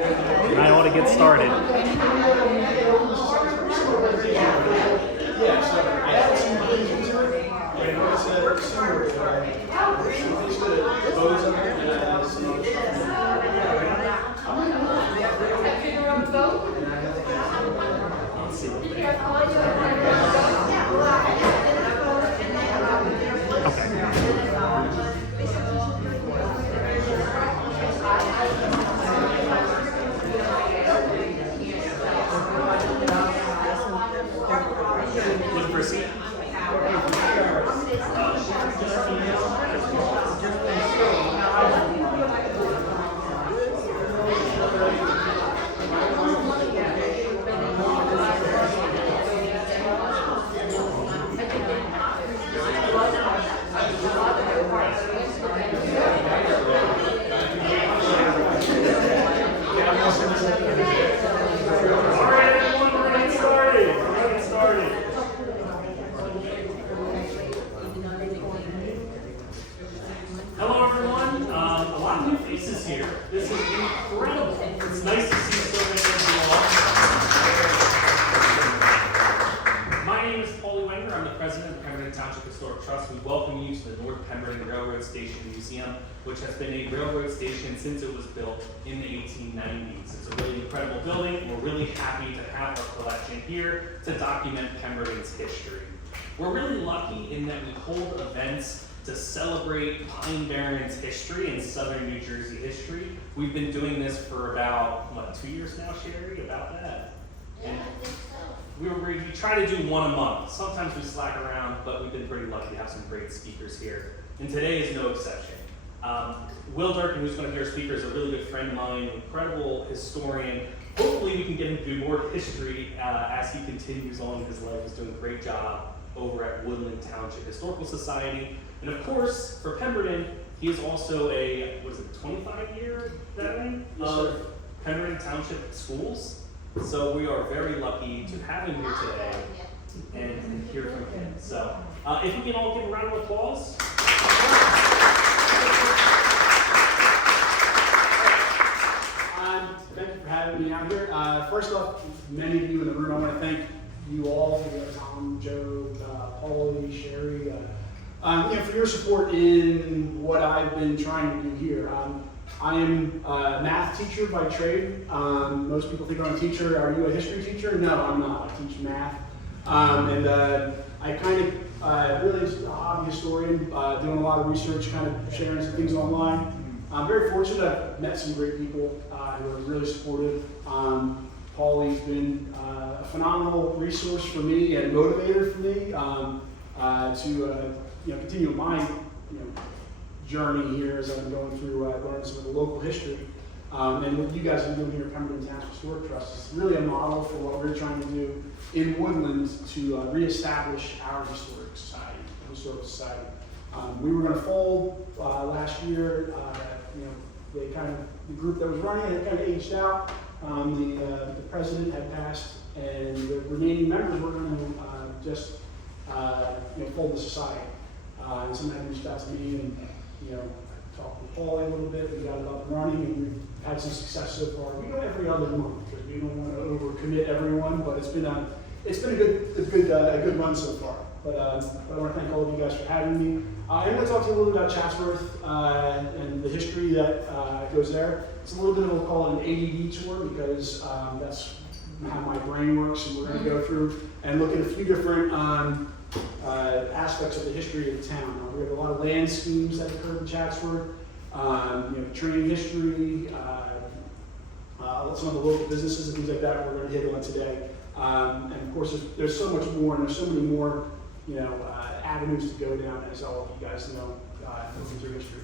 And I ought to get started. Looking for a seat? Hello everyone, a lot of new faces here. This is incredible. It's nice to see so many of you all. My name is Paul Wenger. I'm the president of Pemberton Township Historic Trust. We welcome you to the North Pemberton Railroad Station Museum, which has been a railroad station since it was built in the 1890s. It's a really incredible building. We're really happy to have our collection here to document Pemberton's history. We're really lucky in that we hold events to celebrate Pine Barrens history and Southern New Jersey history. We've been doing this for about, 2 years now, Sherry? About that? Yeah, I think so. We try to do one a month. Sometimes we slack around, but we've been pretty lucky to have some great speakers here. And today is no exception. Wil Dirkin, who's going to be our speaker, is a really good friend of mine, incredible historian. Hopefully we can get him to do more history as he continues on in his life. He's doing a great job over at Woodland Township Historical Society. And of course, for Pemberton, he is also a, 25-year veteran of Pemberton Township Schools. So we are very lucky to have him here today and hear from him. So if we can all give a round of applause. Thank you for having me out here. First off, many of you in the room, I want to thank you all, Tom, Joe, Paulie, Sherry, for your support in what I've been trying to do here. I am a math teacher by trade. Most people think I'm a teacher. Are you a history teacher? No, I'm not. I teach math. I kind of really just a hobby historian, doing a lot of research, kind of sharing some things online. I'm very fortunate. I've met some great people who are really supportive. Paulie's been a phenomenal resource for me and motivator for me to continue my journey here as I'm going through learning some of the local history. And what you guys are doing here at Pemberton Township Historic Trust is really a model for what we're trying to do in Woodland to reestablish our historical society. We were going to fold last year. The group that was running it kind of aged out. The president had passed, and the remaining members were going to just fold the society. And somebody reached out to me and talked with Paulie a little bit. We got it up and running, and we've had some success so far. We go every other month because we don't want to overcommit everyone, but it's been a good run so far. But I want to thank all of you guys for having me. I'm going to talk to you a little bit about Chatsworth and the history that goes there. It's a little bit of what we'll call an ADD tour because that's how my brain works, and we're going to go through and look at a few different aspects of the history of the town. We have a lot of land schemes that occurred in Chatsworth, train history, some of the local businesses and things like that we're going to hit on today. And of course, there's so much more, and there's so many more avenues to go down, as all of you guys know, looking through history.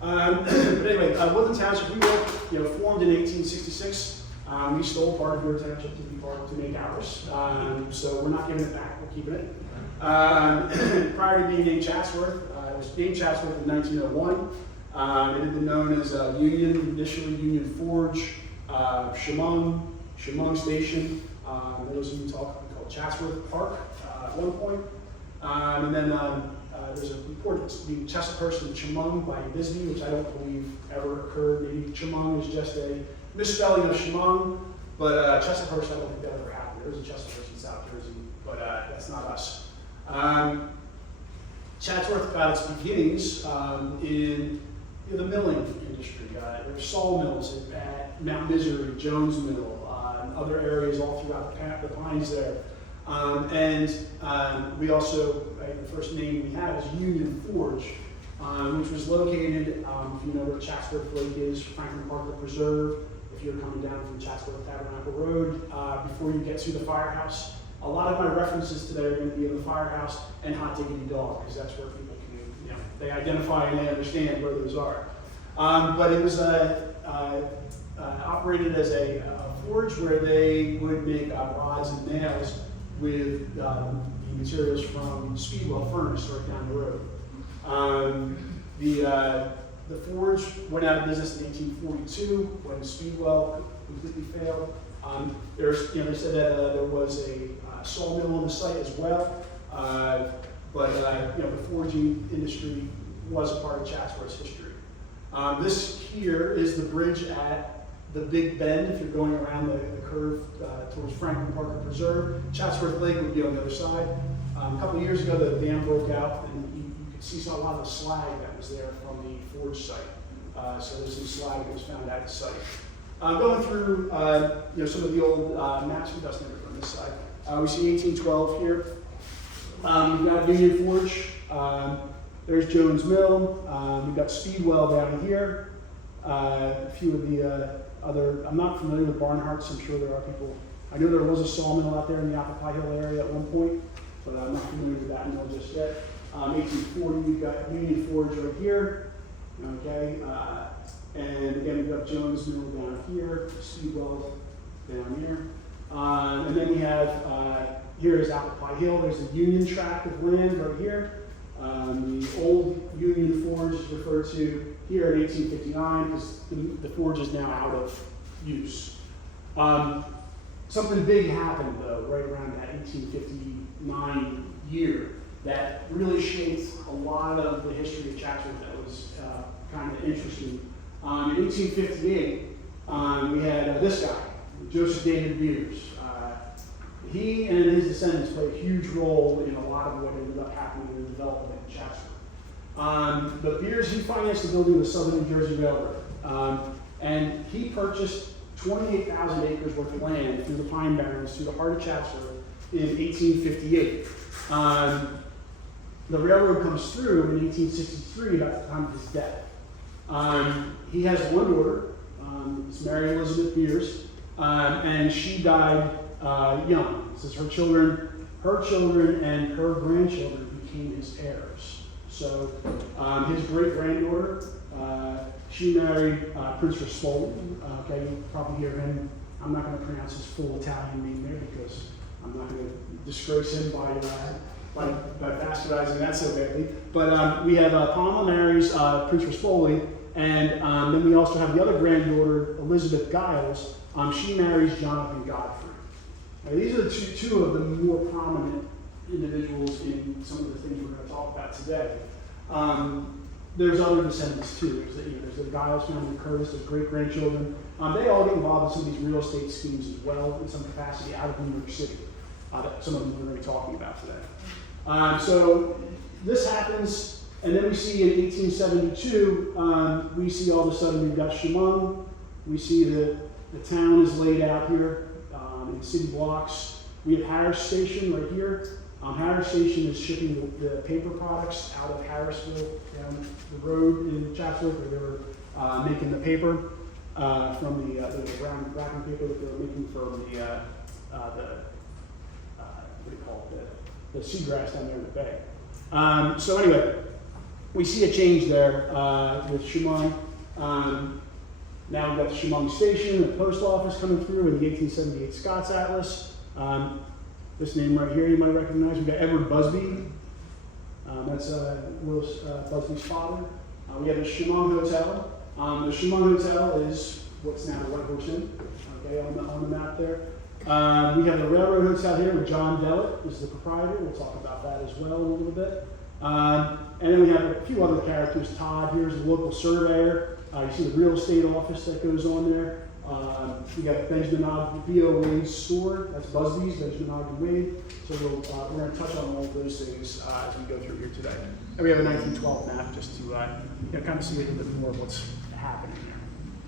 But anyway, Woodland Township, we were formed in 1866. We stole part of your township to make ours. So we're not giving it back, we're keeping it. Prior to being named Chatsworth, it was named Chatsworth in 1901. It had been known as Union, initially Union Forge, Chemung Station. There was even talk called Chatsworth Park at one point. And then there's a report that's being Chesterhurst and Chemung by Bisbee, which I don't believe ever occurred. Maybe Chemung is just a misspelling of Chemung, but Chesterhurst, I don't think that ever happened. There was a Chesterhurst in South Jersey, but that's not us. Chatsworth got its beginnings in the milling industry. There's sawmills at Mount Misery, Jones Mill, and other areas all throughout the pines there. We also, the first name we have is Union Forge, which was located, if you know where Chatsworth Lake is, Franklin Parker Preserve, if you're coming down from Chatsworth Tabernacle Road, before you get to the firehouse. A lot of my references today are going to be in the firehouse and Hot Diggity Dog, because that's where people can, they identify and they understand where those are. But it was operated as a forge where they would make rods and nails with the materials from Speedwell Furnace right down the road. The forge went out of business in 1842 when Speedwell completely failed. They said that there was a sawmill on the site as well, but the forging industry was a part of Chatsworth's history. This here is the bridge at the Big Bend, if you're going around the curve towards Franklin Parker Preserve. Chatsworth Lake would be on the other side. A couple of years ago, the dam broke out, and you could see a lot of the slag that was there from the forge site. So there's some slag that was found at the site. Going through some of the old maps with us on this side. We see 1812 here. We've got Union Forge. There's Jones Mill. We've got Speedwell down here. A few of the other, I'm not familiar with Barnhart's. I'm sure there are people. I know there was a sawmill out there in the Apple Hill area at one point, but I'm not familiar with that mill just yet. 1840, we've got Union Forge right here. Okay. And again, we've got Jones Mill down here, Speedwell down here. And then we have, here is Apple Pie Hill. There's a Union tract of land right here. The old Union Forge is referred to here in 1859 because the forge is now out of use. Something big happened though, right around that 1859 year that really shaped a lot of the history of Chatsworth that was kind of interesting. In 1858, we had this guy, Joseph David Beers. He and his descendants played a huge role in a lot of what ended up happening in the development in Chatsworth. But Beers, he financed the building of the Southern New Jersey Railroad. And he purchased 28,000 acres worth of land through the Pine Barrens, through the heart of Chatsworth in 1858. The railroad comes through in 1863 about the time of his death. He has one daughter, it's Mary Elizabeth Beers, and she died young. It says her children and her grandchildren became his heirs. So his great-granddaughter, she married Prince Rispoli. Okay, you'll probably hear him. I'm not going to pronounce his full Italian name there because I'm not going to disgrace him by bastardizing that so badly. But we have Palma marries Prince Rispoli, and then we also have the other granddaughter, Elizabeth Giles. She marries Jonathan Godfrey. Now, these are two of the more prominent individuals in some of the things we're going to talk about today. There's other descendants too. There's the Giles family, Curtis, there's great-grandchildren. They all get involved in some of these real estate schemes as well, in some capacity out of New York City. Some of them we're going to be talking about today. So this happens, and then we see in 1872, we see all of a sudden we've got Chemung. We see that the town is laid out here in city blocks. We have Harris Station right here. Harris Station is shipping the paper products out of Harrisville down the road in Chatsworth, where they were making the paper from the brown wrapping paper that they were making from what do you call it, the seagrass down there in the bay. So anyway, we see a change there with Chemung. Now we've got the Chemung Station, the post office coming through in the 1878 Scots Atlas. This name right here you might recognize. We've got Edward Busby. That's Willis Busby's father. We have the Chemung Hotel. The Chemung Hotel is what's now the White Horse Inn, okay, on the map there. We have the Railroad Hotel here with John Dellett is the proprietor. We'll talk about that as well a little bit. And then we have a few other characters. Todd, here's the local surveyor. You see the real estate office that goes on there. We got Benjamin Ogden B.O. Wade's store, that's Busby's, Benjamin Ogden Wade. So we're going to touch on all of those things as we go through here today. And we have a 1912 map just to kind of see a little bit more of what's happening here.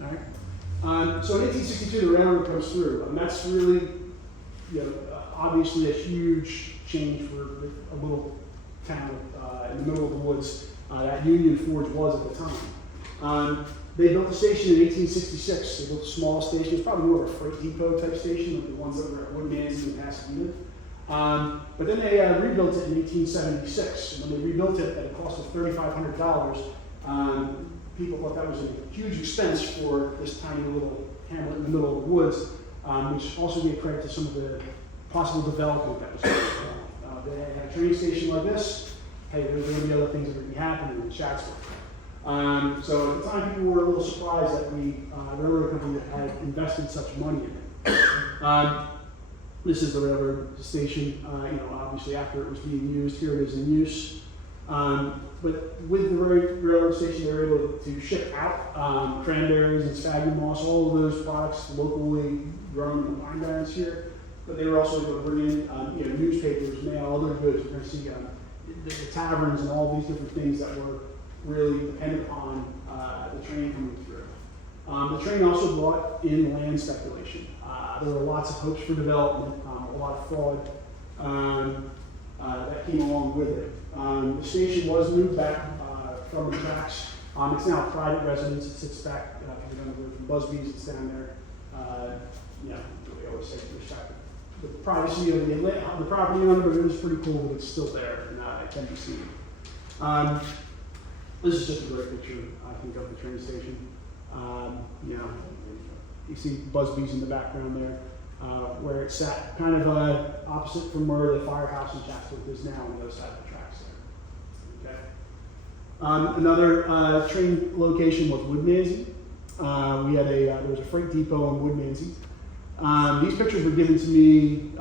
All right. So in 1862, the railroad comes through, and that's really, obviously a huge change for a little town in the middle of the woods that Union Forge was at the time. They built the station in 1866. They built a small station. It's probably more of a freight depot type station, like the ones that were at Woodland and Pasadena. But then they rebuilt it in 1876. And when they rebuilt it at a cost of $3,500, people thought that was a huge expense for this tiny little hamlet in the middle of the woods, which also gave credit to some of the possible development that was going on. They had a train station like this. Hey, there's going to be other things that would be happening in Chatsworth. So at the time, people were a little surprised that the railroad company had invested such money in it. This is the railroad station, obviously after it was being used. Here it is in use. But with the railroad station, they were able to ship out cranberries and sphagnum moss, all of those products locally grown in the pine barrens here. But they were also able to bring in newspapers, mail, other goods. We're going to see the taverns and all these different things that were really dependent upon the train coming through. The train also brought in land speculation. There were lots of hopes for development, a lot of fraud that came along with it. The station was moved back from the tracks. It's now a private residence. It sits back from Busby's. It's down there. We always say to respect the privacy of the property owner, but it was pretty cool that it's still there and it can be seen. This is just a great picture, I think, of the train station. You see Busby's in the background there, where it sat kind of opposite from where the firehouse in Chatsworth is now on the other side of the tracks there. Okay. Another train location was Woodland. There was a freight depot in Woodland. These pictures were given to me.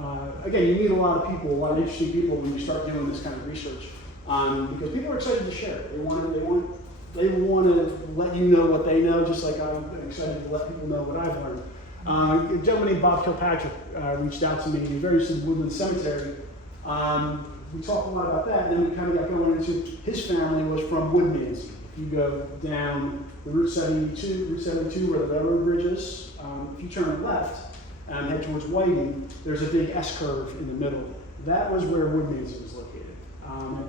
Again, you meet a lot of people, a lot of interesting people when you start doing this kind of research. Because people are excited to share. They want to let you know what they know, just like I'm excited to let people know what I've learned. A gentleman named Bob Kilpatrick reached out to me. He's very interested in Woodland Cemetery. We talked a lot about that, and then we kind of got going into his family was from Woodland. If you go down the Route 72 where the railroad bridge is, if you turn left and head towards Whiting, there's a big S curve in the middle. That was where Woodland was located.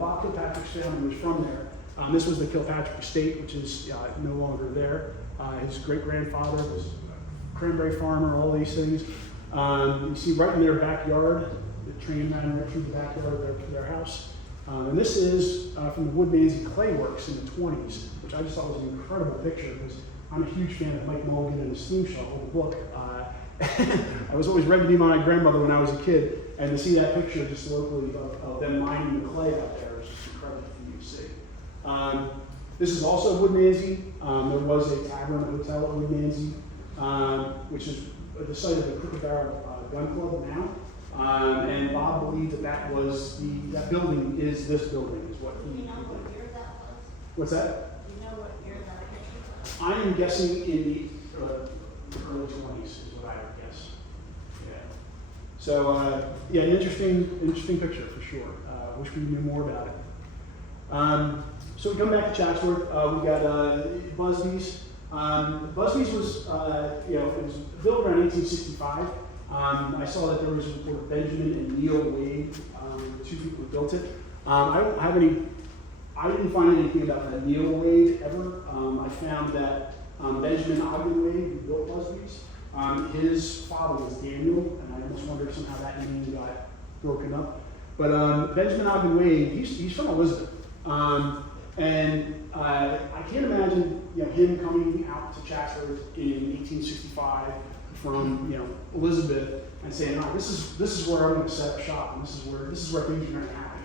Bob Kilpatrick's family was from there. This was the Kilpatrick estate, which is no longer there. His great-grandfather was a cranberry farmer, all these things. You see right in their backyard, the train ran right through the backyard of their house. And this is from the Woodland Clay Works in the 20s, which I just thought was an incredible picture because I'm a huge fan of Mike Mulligan and the Steam Shovel, the book. I was always read to be my grandmother when I was a kid, and to see that picture just locally of them mining the clay out there is just incredible for you to see. This is also Woodmansey. There was a tavern and hotel at Woodmansey, which is the site of the Crooked Barrel Gun Club now. And Bob believed that was that building is this building, is what he. Do you know what year that was? What's that? Do you know what year that picture was? I am guessing in the early 20s is what I would guess. Yeah. So an interesting picture for sure. Wish we knew more about it. So we come back to Chatsworth. We got Busby's. Busby's was it was built around 1865. I saw that there was a report of Benjamin and Neil Wade, two people who built it. I didn't find anything about Neil Wade ever. I found that Benjamin Ogden Wade, who built Busby's, his father was Daniel, and I almost wonder if somehow that name got broken up. But Benjamin Ogden Wade, he's from Elizabeth. And I can't imagine him coming out to Chatsworth in 1865 from Elizabeth and saying, "Oh, this is where I'm going to set up shop, and this is where things are going to happen."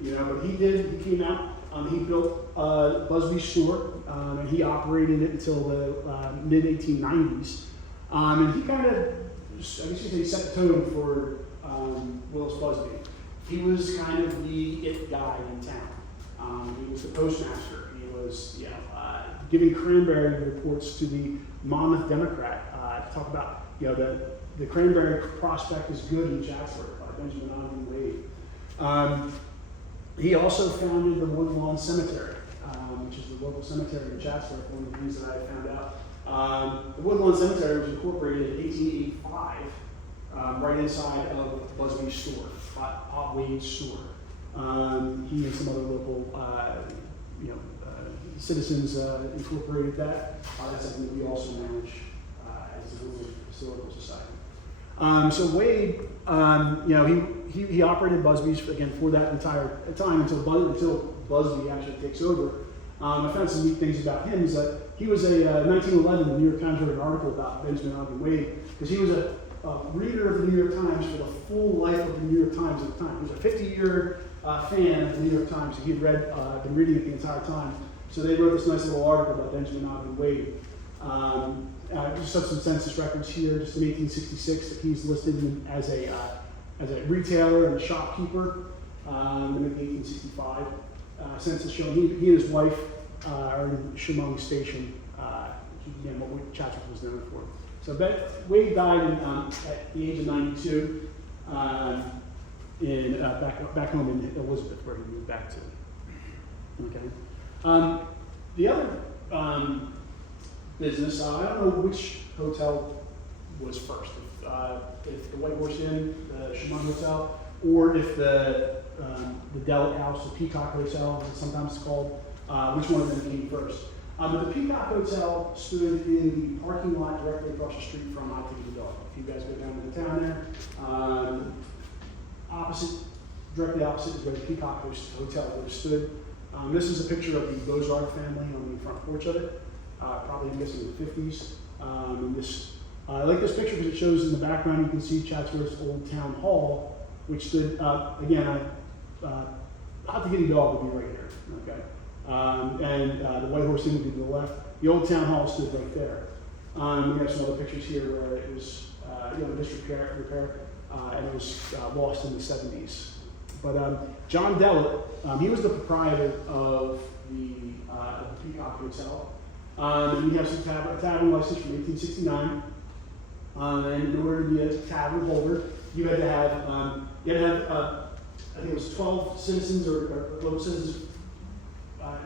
But he did. He came out. He built Busby's store, and he operated it until the mid 1890s. And he kind of, I guess you could say, set the tone for Willis Busby. He was kind of the it guy in town. He was the postmaster. He was, giving cranberry reports to the Monmouth Democrat, to talk about, the cranberry prospect is good in Chatsworth by Benjamin Ogden Wade. He also founded the Woodland Cemetery, which is the local cemetery in Chatsworth, one of the things that I found out. The Woodland Cemetery was incorporated in 1885, right inside of Busby's store, Wade's store. He and some other local, citizens incorporated that. That's something that we also manage as the Woodland Historical Society. So Wade, he operated Busby's again for that entire time until Busby actually takes over. I found some neat things about him. Is that he was a 1911 the New York Times wrote an article about Benjamin Ogden Wade because he was a reader of the New York Times for the full life of the New York Times at the time. He was a 50-year fan of the New York Times. He had been reading it the entire time. So they wrote this nice little article about Benjamin Ogden Wade. Just some census records here, just in 1866, that he's listed as a retailer and a shopkeeper. In 1865, census showing he and his wife are in Chemung Station, again, what Chatsworth was known for. So Wade died at the age of 92 back home in Elizabeth, where he moved back to. Okay. The other business, I don't know which hotel was first, if the White Horse Inn, the Chemung Hotel, or if the Delic House, the Peacock Hotel, as it's sometimes called, which one of them came first. But the Peacock Hotel stood in the parking lot directly across the street from I Take the Dog. If you guys go down to the town there, directly opposite is where the Peacock Hotel would have stood. This is a picture of the Beaux-Arts family on the front porch of it, probably I'm guessing in the 50s. I like this picture because it shows in the background you can see Chatsworth's Old Town Hall, which stood, again, I Take the Dog would be right here, okay? And the White Horse Inn would be to the left. The Old Town Hall stood right there. We have some other pictures here where it was, disrepair, and it was lost in the 70s. But John Delic, he was the proprietor of the Peacock Hotel. And he has a tavern license from 1869. And in order to be a tavern holder, you had to have, I think it was 12 citizens or local citizens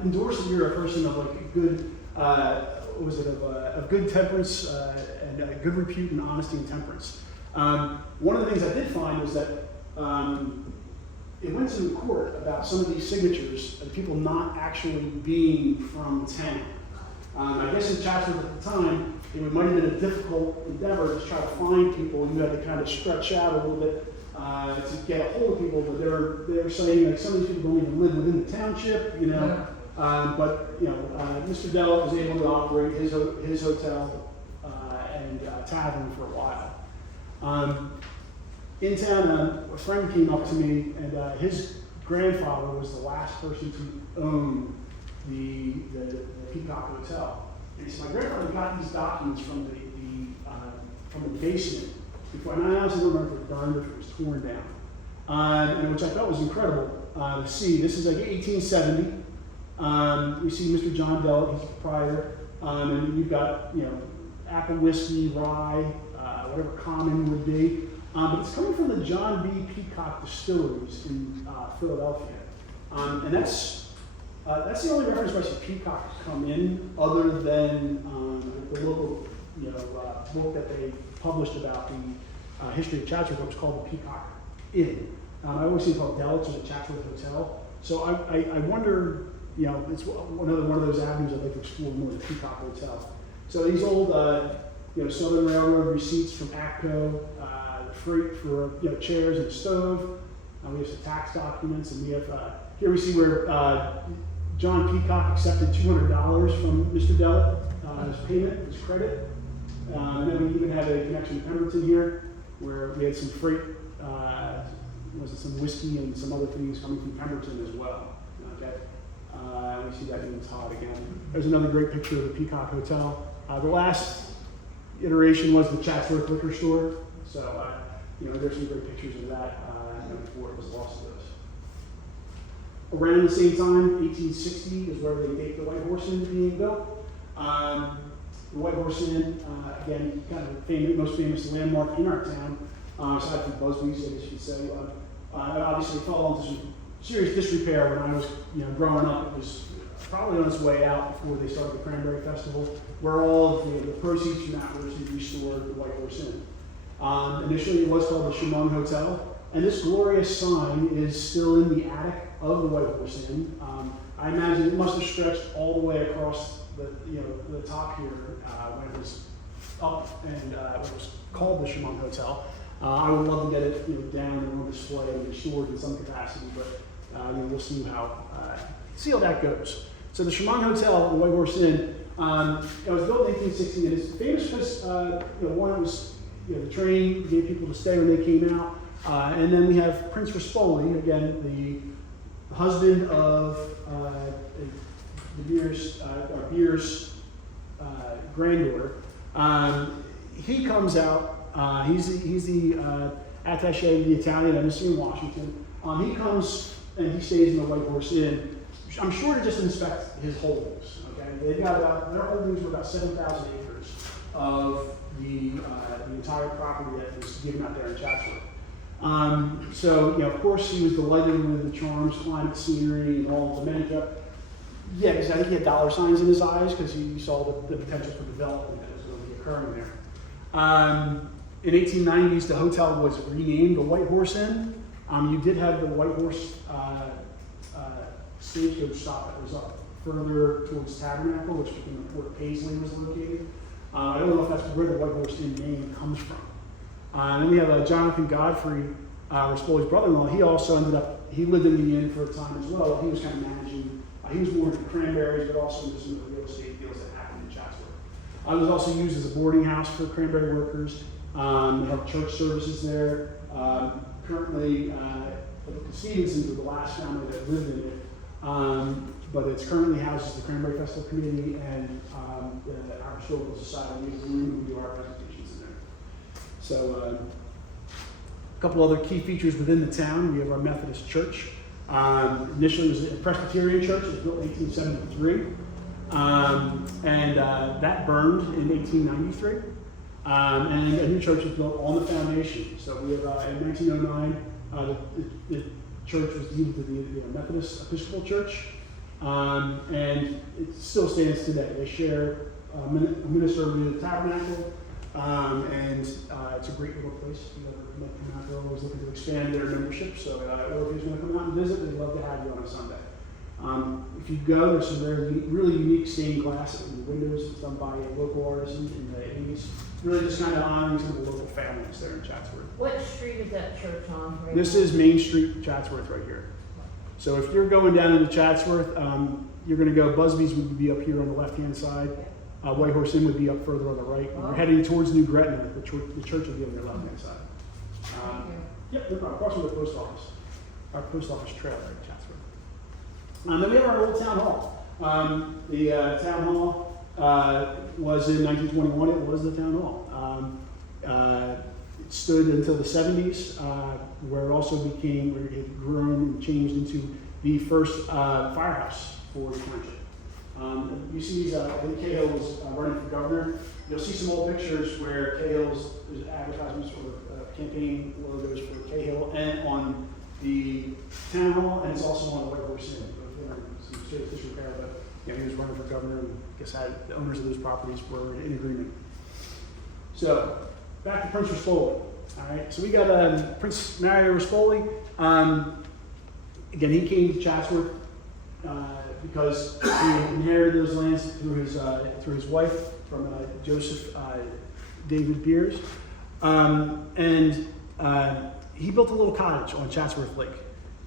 endorse that you're a person of like a good, of good temperance and good repute and honesty and temperance. One of the things I did find was that it went to court about some of these signatures of people not actually being from town. I guess in Chatsworth at the time, it might have been a difficult endeavor to try to find people, and you had to kind of stretch out a little bit to get a hold of people. But they were saying like some of these people don't even live within the township, Yeah. Mr. Delic was able to operate his hotel and tavern for a while. In town, a friend came up to me, and his grandfather was the last person to own the Peacock Hotel. And he said, my grandfather got these documents from the basement before, and I honestly don't remember if it burned or if it was torn down, and which I thought was incredible to see. This is like 1870. We see Mr. John Delic, he's the proprietor, and you've got apple whiskey, rye, whatever common would be. But it's coming from the John B. Peacock Distilleries in Philadelphia, and that's the only reference where I see Peacock come in, other than the local book that they published about the history of Chatsworth, which was called the Peacock Inn. I always see it called Delic's or the Chatsworth Hotel. So I wonder, it's another one of those avenues I'd like to explore more, the Peacock Hotel. So these old Southern Railroad receipts from ACTCO, freight for chairs and a stove. We have some tax documents, and we have here we see where John Peacock accepted $200 from Mr. Delic as payment, as credit. And then we even have a connection to Pemberton here, where we had some freight, some whiskey and some other things coming from Pemberton as well. Okay, we see that in Todd again. There's another great picture of the Peacock Hotel. The last iteration was the Chatsworth Liquor Store. So, there's some great pictures of that before it was lost to us. Around the same time, 1860 is where they date the White Horse Inn being built. The White Horse Inn, again, kind of the most famous landmark in our town, aside from Busby's, I guess you'd say. Obviously, it fell into some serious disrepair when I was, growing up. It was probably on its way out before they started the Cranberry Festival, where all of the proceeds from that were to restore the White Horse Inn. Initially, it was called the Chemung Hotel, and this glorious sign is still in the attic of the White Horse Inn. I imagine it must have stretched all the way across the top here when it was up and it was called the Chemung Hotel. I would love to get it down and on display and restored in some capacity, but we'll see how that goes. So the Chemung Hotel, the White Horse Inn, it was built in 1860, and it's famous because one, it was the train gave people to stay when they came out, and then we have Prince Rispoli, again the husband of Beer's granddaughter. He comes out. He's the attaché of the Italian embassy in Washington. He comes and he stays in the White Horse Inn. I'm sure to just inspect his holdings. Okay, they've got their holdings were about 7,000 acres of the entire property that was given out there in Chatsworth. So of course, he was delighted with the charms, climate, scenery, and all of the amenities. Yeah, because I think he had dollar signs in his eyes because he saw the potential for development that was going to be occurring there. In 1890s, the hotel was renamed the White Horse Inn. You did have the White Horse stagecoach stop that was up further towards Tabernacle, which became where Paisley was located. I don't know if that's where the White Horse Inn name comes from. Then we have Jonathan Godfrey, Rispoli's brother-in-law. He also he lived in the inn for a time as well. He was kind of managing, he was more into cranberries, but also into some of the real estate deals that happened in Chatsworth. It was also used as a boarding house for cranberry workers. They have church services there. Currently, the Stevensons are the last family that lived in it, but it's currently houses the Cranberry Festival Committee and our Historical Society. We have a room we do our presentations in there. So, a couple other key features within the town. We have our Methodist Church. Initially, it was a Presbyterian church. It was built in 1873, and that burned in 1893. And a new church was built on the foundation. So we have in 1909, the church was deeded to the Methodist Episcopal Church, and it still stands today. They share a minister with the Tabernacle, and it's a great little place. If you ever come out, they're always looking to expand their membership. So, or if you want to come out and visit, we'd love to have you on a Sunday. If you go, there's some really unique stained glass in the windows. It's done by a local artisan in the 80s. Really just kind of honoring some of the local families there in Chatsworth. What street is that church on? Right This now? is Main Street, Chatsworth, right here. So if you're going down into Chatsworth, you're going to go, Busby's would be up here on the left-hand side. White Horse Inn would be up further on the right. When you're heading towards New Gretna, the church will be on your left-hand side. Yep, no problem. Across from the post office. Our post office trailer in Chatsworth. Then we have our old town hall. The town hall was in 1921. It was the town hall. It stood until the 70s, where it also it had grown and changed into the first firehouse for the township. You see, when Cahill was running for governor, you'll see some old pictures where Cahill's advertisements or campaign logos for Cahill and on the town hall, and it's also on the White Horse Inn. Some serious disrepair, but he was running for governor, and I guess the owners of those properties were in agreement. So back to Prince Rispoli. All right, so we got Prince Mario Rispoli. Again, he came to Chatsworth because he inherited those lands through his wife from Joseph David Beers, and he built a little cottage on Chatsworth Lake.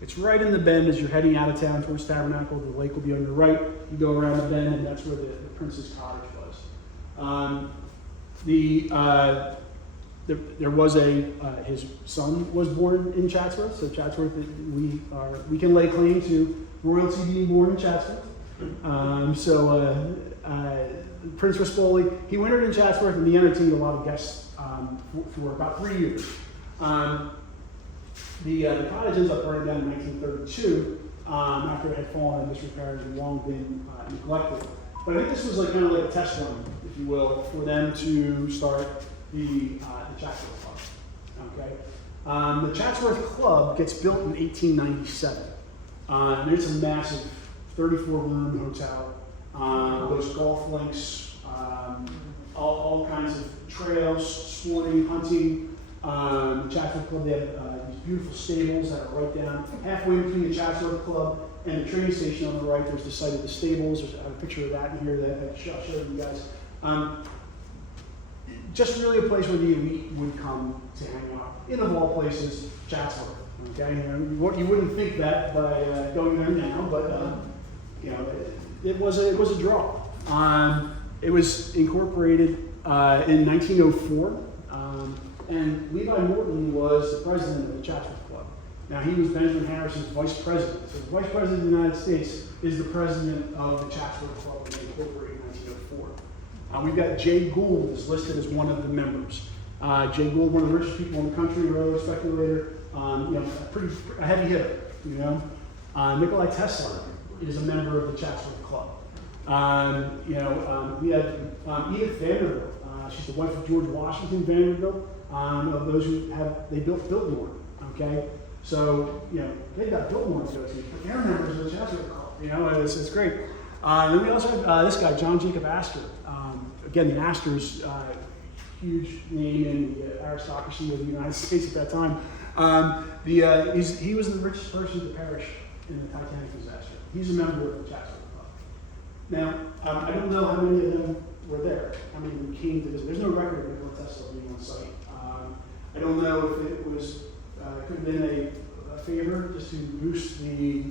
It's right in the bend as you're heading out of town towards Tabernacle. The lake will be on your right. You go around the bend, and that's where the prince's cottage was. There was his son was born in Chatsworth, so Chatsworth, we can lay claim to royalty being born in Chatsworth. Prince Rispoli, he wintered in Chatsworth, and he entertained a lot of guests for about 3 years. The cottage ends up burning down in 1932 after it had fallen in disrepair and long been neglected. But I think this was like kind of like a test run, if you will, for them to start the Chatsworth Club. Okay, the Chatsworth Club gets built in 1897. And it's a massive 34-room hotel. There's golf links, all kinds of trails, sporting, hunting. The Chatsworth Club, they have these beautiful stables that are right down halfway between the Chatsworth Club and the train station on the right. There's the site of the stables. There's a picture of that in here that I'll show you guys. Just really a place where the elite would come to hang out. In of all places, Chatsworth. Okay, you wouldn't think that by going there now, but it was a draw. It was incorporated in 1904, and Levi Morton was the president of the Chatsworth Club. Now he was Benjamin Harrison's vice president. So the vice president of the United States is the president of the Chatsworth Club when they incorporated in 1904. We've got Jay Gould is listed as one of the members. Jay Gould, one of the richest people in the country, railroad speculator, a heavy hitter, Nikolai Tesla is a member of the Chatsworth Club. We have Edith Vanderbilt. She's the wife of George Washington Vanderbilt. Of those they built Biltmore. Okay, so they've got Biltmore to go to, but they're members of the Chatsworth Club. It's great. Then we also have this guy, John Jacob Astor. Again, the Astors, huge name in the aristocracy of the United States at that time. He was the richest person to perish in the Titanic disaster. He's a member of the Chatsworth Club. Now, I don't know how many of them were there. How many of them came to visit? There's no record of Nikola Tesla being on site. I don't know if it was could have been a favor just to boost the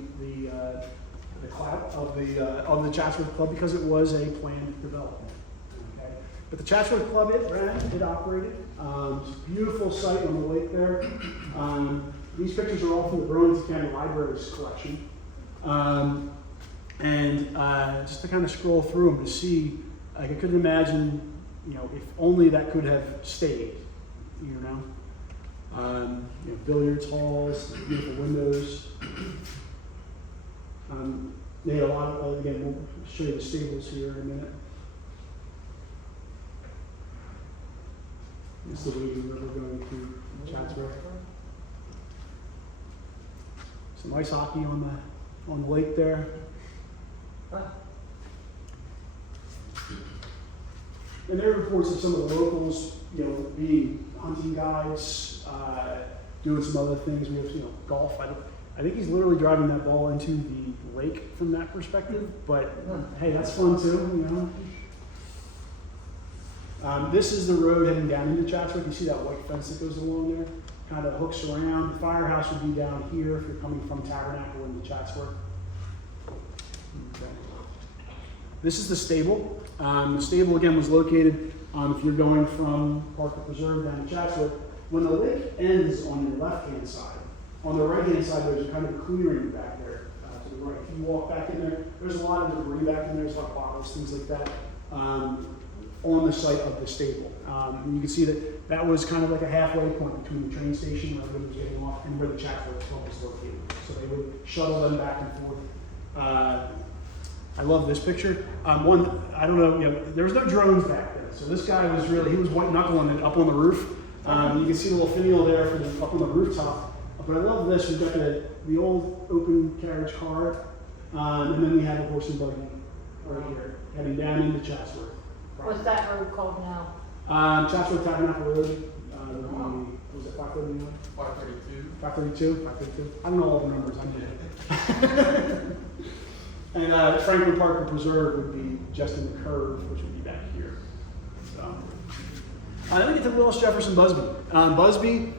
clout of the Chatsworth Club because it was a planned development. Okay, but the Chatsworth Club it operated. It's a beautiful site on the lake there. These pictures are all from the Burlington County Library's collection. Just to kind of scroll through them to see, I couldn't imagine, if only that could have stayed, billiards halls, beautiful windows. They had a lot of, again, we'll show you the stables here in a minute. This is the Waving River going through Chatsworth. Some ice hockey on the lake there. And there are reports of some of the locals, being hunting guides, doing some other things. We have, golf. I think he's literally driving that ball into the lake from that perspective. But hey, that's fun too, This is the road heading down into Chatsworth. You see that white fence that goes along there? Kind of hooks around. The firehouse would be down here if you're coming from Tabernacle into Chatsworth. Okay. This is the stable. The stable again was located, if you're going from Parker Preserve down to Chatsworth, when the lake ends on your left-hand side. On the right-hand side, there's a kind of clearing back there to the right. If you walk back in there, there's a lot of debris back in there. There's a lot of bottles, things like that, on the site of the stable. And you can see that was kind of like a halfway point between the train station where everybody was getting off and where the Chatsworth Club was located. So they would shuttle them back and forth. I love this picture. I don't know, there was no drones back then. So this guy was he was white knuckling it up on the roof. You can see the little finial there up on the rooftop. But I love this. We've got the old open carriage car, and then we have a horse and buggy right here, heading down into Chatsworth. What's that road called now? Chatsworth Tabernacle Road. Was it 531? 532. 532? 532. I don't know all the numbers. I did. And Franklin Parker Preserve would be just in the curve, which would be back here. So, then we get to Willis Jefferson Busby. Busby,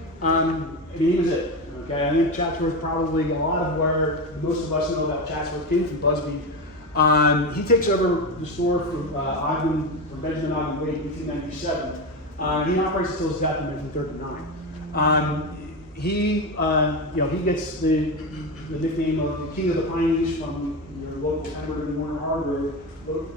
he was it. Okay, I think Chatsworth probably a lot of where most of us know about Chatsworth came from Busby. He takes over the store from Benjamin Ogden Wade in 1897. He operates until his death in 1939. He gets the nickname of the King of the Pineys from your local Pemberton Warner Harbor.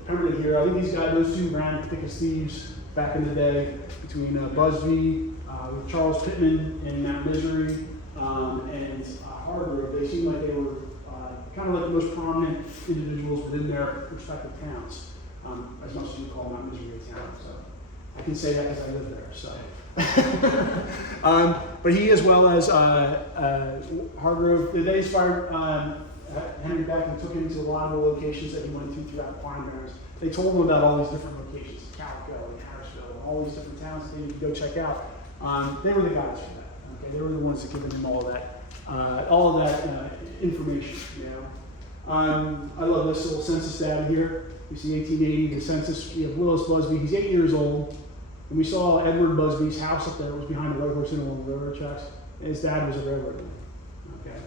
Pemberton here. I think those two ran thick as thieves back in the day between Busby, with Charles Pittman in Mount Misery, and Hargrove. They seemed like they were kind of like the most prominent individuals within their respective towns. as much as you call Mount Misery a town. So I can say that because I live there. So, but he, as well as Hargrove, they inspired Henry Beck and took him to a lot of the locations that he went to throughout the Pine Barrens. They told him about all these different locations, Calico and Harrisville, all these different towns that they need to go check out. They were the guys for that. Okay, they were the ones that given him all of that information. You know, I love this little census data here. You see 1880, the census. We have Willis Busby. He's 8 years old, and we saw Edward Busby's house up there. It was behind the White Horse Inn along the railroad tracks. And his dad was a railroadman. Okay,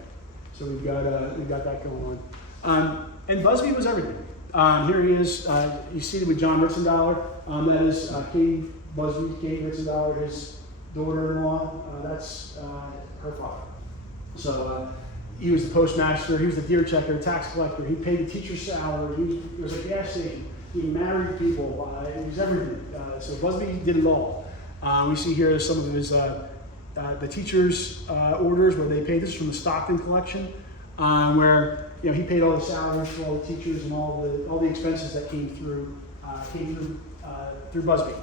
so we've got that going on. And Busby was everything. Here he is. He's seated with John Ritzendaler. That is Katie Busby, Kate Ritzendaler, his daughter-in-law. That's her father. So he was the postmaster. He was the deer checker, tax collector. He paid the teacher's salary. He was a gas station. He married people. He was everything. So Busby did it all. We see here some of his the teachers' orders where they paid. This from the Stockton collection, where he paid all the salaries for all the teachers and all the expenses that came through Busby.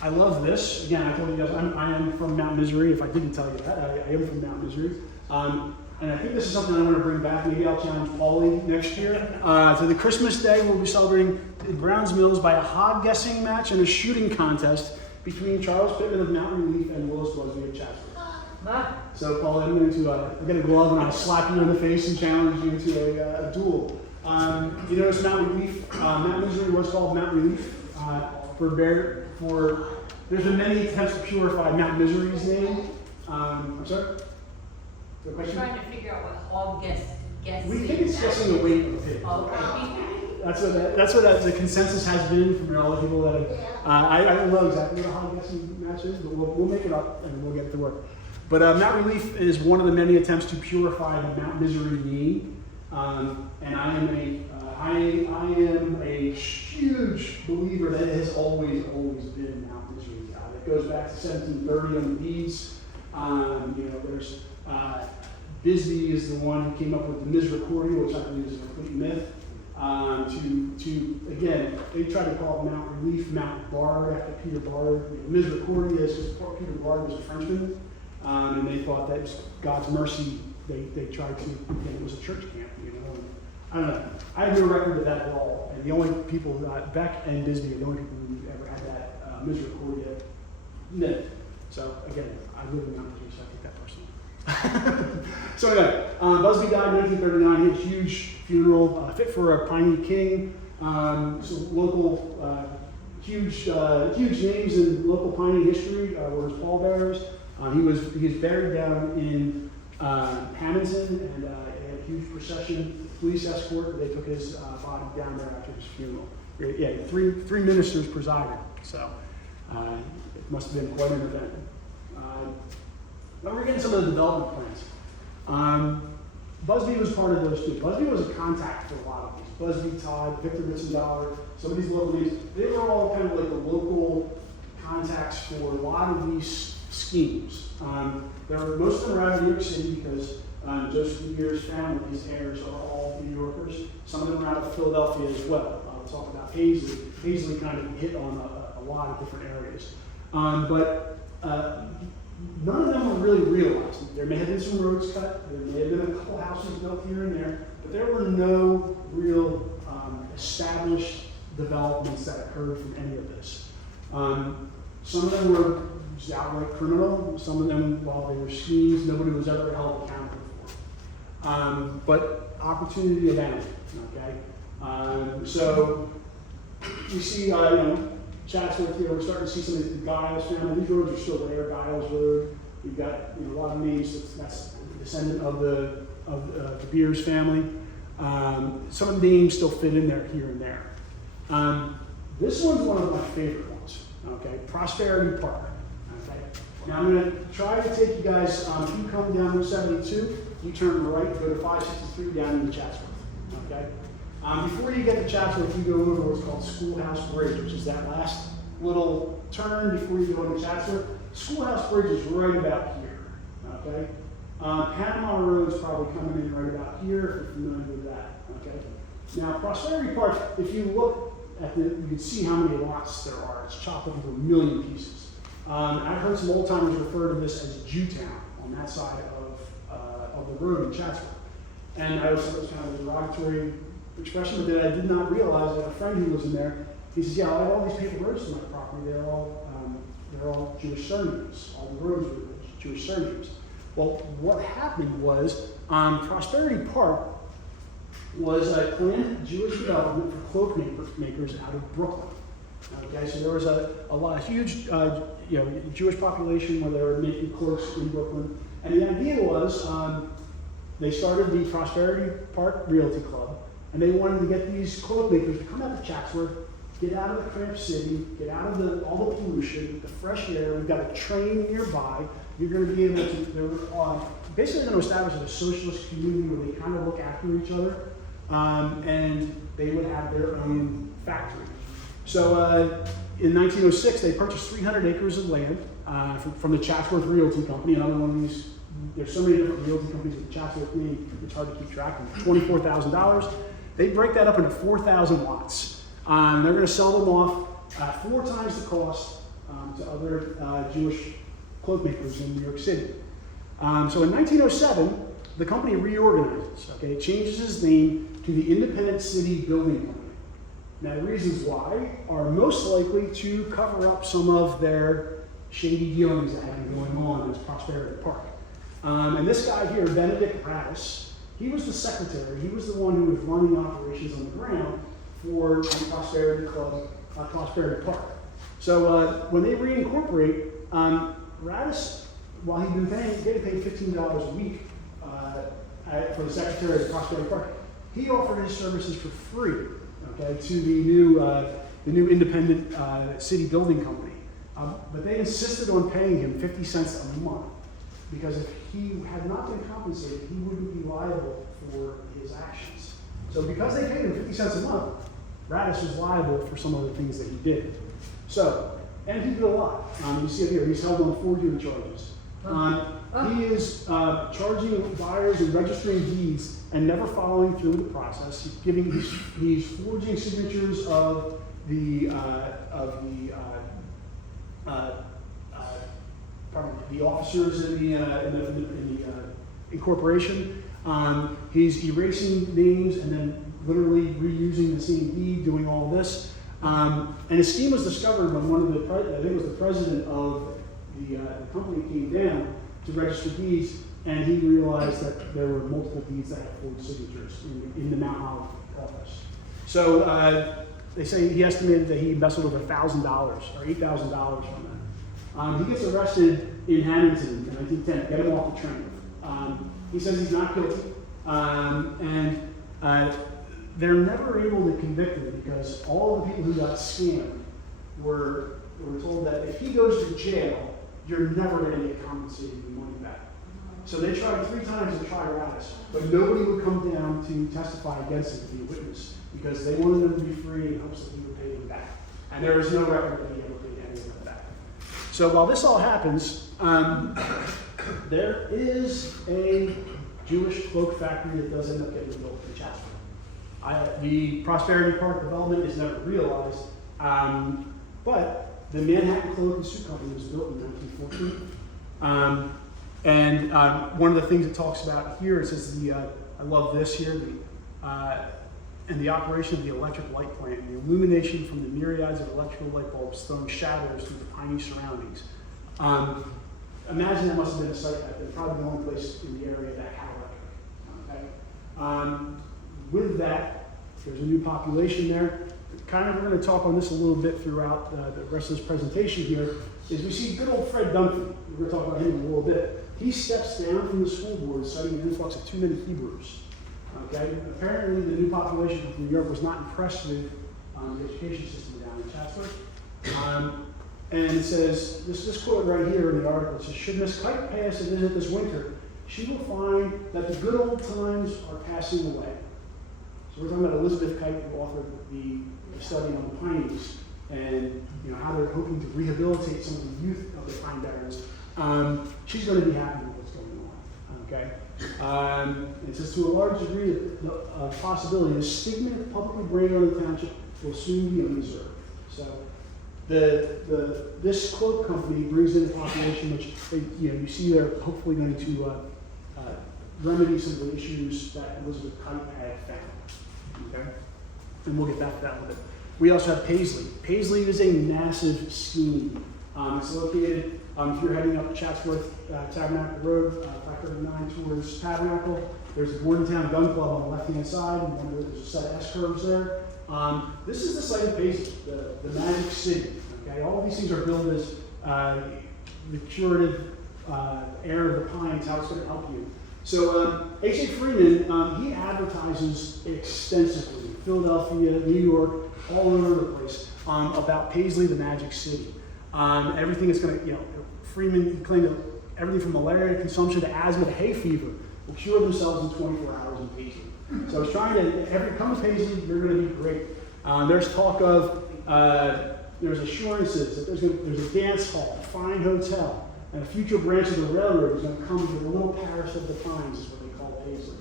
I love this. Again, I told you guys I am from Mount Misery. If I didn't tell you that, I am from Mount Misery. And I think this is something I want to bring back. Maybe I'll challenge Paulie next year. To the Christmas Day, we'll be celebrating Browns Mills by a hog guessing match and a shooting contest between Charles Pittman of Mount Relief and Willis Busby of Chatsworth. So, Paulie, I'm going to get a glove and I'll slap you in the face and challenge you to a duel. You notice Mount Relief, Mount Misery was called Mount Relief there's been many attempts to purify Mount Misery's name. I'm sorry? The We're question? trying to figure out what hog guessing. We think it's guessing the weight of a pig. Okay. That's what the consensus has been from all the people that have. I don't know exactly what a hog guessing match is, but we'll make it up and we'll get it to work. But Mount Relief is one of the many attempts to purify the Mount Misery name. And I am a huge believer that it has always been Mount Misery. It goes back to 1730 on the deeds. There's Bisbee is the one who came up with the Misericordia, which I believe is a complete myth. Again, they tried to call it Mount Relief, Mount Bard after Peter Bard. Misericordia is because Peter Bard was a Frenchman, and they thought that was God's mercy. They tried to, again, it was a church camp, I don't know. I have no record of that at all. And the only people, Beck and Bisbee are the only people who ever had that Misericordia myth. So again, I live in Mount Misery, so I take that personally. So anyway, Busby died in 1939. He had a huge funeral, fit for a Piney King. So local, huge names in local Piney history were his pallbearers. He was buried down in Hamilton, and had a huge procession, police escort. They took his body down there after his funeral. Yeah, three ministers presided. So it must have been quite an event. Now we're getting some of the development plans. Busby was part of those too. Busby was a contact for a lot of these. Busby, Todd, Victor Ritzendaler, some of these local names. They were all kind of like the local contacts for a lot of these schemes. Most of them are out of New York City because Joseph Year's family, his heirs are all New Yorkers. Some of them are out of Philadelphia as well. We'll talk about Paisley. Paisley kind of hit on a lot of different areas. But none of them were really realized. There may have been some roads cut, there may have been a couple houses built here and there, but there were no real established developments that occurred from any of this. Some of them were just outright criminal. Some of them, while they were schemes, nobody was ever held accountable for. But opportunity abounded. Okay, so you see, Chatsworth here. We're starting to see some of the Giles family. These roads are still there. Giles Road. We've got a lot of names. That's a descendant of the Beers family. Some of the names still fit in there here and there. This one's one of my favorite ones. Okay, Prosperity Park. Okay, now I'm going to try to take you guys. If you come down Route 72, you turn right, go to 563 down into Chatsworth. Okay. Before you get to Chatsworth, you go over what's called Schoolhouse Bridge, which is that last little turn before you go into Chatsworth. Schoolhouse Bridge is right about here. Okay. Panama Road's probably coming in right about here, if you're familiar with that. Okay. Now, Prosperity Park, if you look at you can see how many lots there are. It's chopped up into a million pieces. I've heard some old timers refer to this as Jewtown on that side of the road in Chatsworth. And I always thought it was kind of a derogatory expression, but then I did not realize that a friend who lives in there, he says, yeah, I have all these paper roads to my property. They're all Jewish surnames. All the roads were Jewish surnames. Well, what happened was Prosperity Park was a planned Jewish development for cloak makers out of Brooklyn. Okay, so there was a huge Jewish population where they were making cloaks in Brooklyn. And the idea was they started the Prosperity Park Realty Club, and they wanted to get these cloak makers to come out to Chatsworth, get out of the cramped city, get out of all the pollution, the fresh air. We've got a train nearby. You're going to be able to, they're basically going to establish a socialist community where they kind of look after each other, and they would have their own factory. So in 1906, they purchased 300 acres of land from the Chatsworth Realty Company, another one of these. There's so many different realty companies with the Chatsworth name, it's hard to keep track of. $24,000. They break that up into 4,000 lots. They're going to sell them off 4 times the cost to other Jewish cloak makers in New York City. So in 1907, the company reorganizes. Okay, it changes its name to the Independent City Building Company. Now, the reasons why are most likely to cover up some of their shady dealings that had been going on in Prosperity Park. And this guy here, Benedict Radis, he was the secretary. He was the one who was running operations on the ground for Prosperity Park. So when they reincorporate, Radis, while he'd been getting paid $15 a week for the secretary of Prosperity Park, he offered his services for free, okay, to the new independent city building company. But they insisted on paying him 50 cents a month, because if he had not been compensated, he wouldn't be liable for his actions. So because they paid him 50 cents a month, Radis was liable for some of the things that he did. So, and he did a lot. You see it here, he's held on forgery charges. He is charging buyers and registering deeds and never following through with the process. He's forging signatures of the officers in the incorporation. He's erasing names and then literally reusing the same deed, doing all this. And his scheme was discovered when one of I think it was the president of the company came down to register deeds, and he realized that there were multiple deeds that had forged signatures in the Mount Olive office. So they say he estimated that he embezzled over $1,000 or $8,000 from that. He gets arrested in Hamilton in 1910, get him off the train. He says he's not guilty, and they're never able to convict him because all of the people who got scammed were told that if he goes to jail, you're never going to get compensated your money back. So they tried 3 times to try Radis, but nobody would come down to testify against him to be a witness because they wanted him to be free in hopes that he would pay them back. And there is no record that he ever paid any of them back. So while this all happens, there is a Jewish cloak factory that does end up getting built in Chatsworth. The Prosperity Park development is never realized, but the Manhattan Cloak and Suit Company was built in 1914. And one of the things it talks about here, it says I love this here, and the operation of the electric light plant, the illumination from the myriads of electrical light bulbs throwing shadows through the tiny surroundings. Imagine that must have been a site back then, probably the only place in the area that had electric. Okay? With that, there's a new population there. Kind of, we're going to talk on this a little bit throughout the rest of this presentation here, is we see good old Fred Dunphy. We're going to talk about him in a little bit. He steps down from the school board citing an influx of too many Hebrews. Okay? Apparently the new population from New York was not impressed with the education system down in Chatsworth. And it says, this quote right here in the article, it says, should Miss Kite pass a visit this winter, she will find that the good old times are passing away. So we're talking about Elizabeth Kite, who authored the study on the Pineys, and how they're hoping to rehabilitate some of the youth of the Pine Barrens. She's going to be happy with what's going on. Okay, It says, to a large degree, the possibility, the stigma publicly branded on the township will soon be undeserved. So, this cloak company brings in a population which, you see they're hopefully going to remedy some of the issues that Elizabeth Kite had found. Okay? And we'll get back to that in a bit. We also have Paisley. Paisley is a massive scheme. It's located, if you're heading up Chatsworth Tabernacle Road, 539 towards Tabernacle, there's the Pemberton Gun Club on the left-hand side, and there's a set of S-curves there. This is the site of Paisley, the Magic City. Okay, all of these things are billed as the curative air of the pines, how it's going to help you. So H.A. Freeman, he advertises extensively, Philadelphia, New York, all over the place, about Paisley, the Magic City. Everything is going to, Freeman claimed that everything from malaria consumption to asthma to hay fever will cure themselves in 24 hours in Paisley. So I was trying to, come to Paisley, you're going to be great. There's talk of, there's assurances that there's a dance hall, a fine hotel, and a future branch of the railroad is going to come to the little parish of the Pines, is what they call Paisley.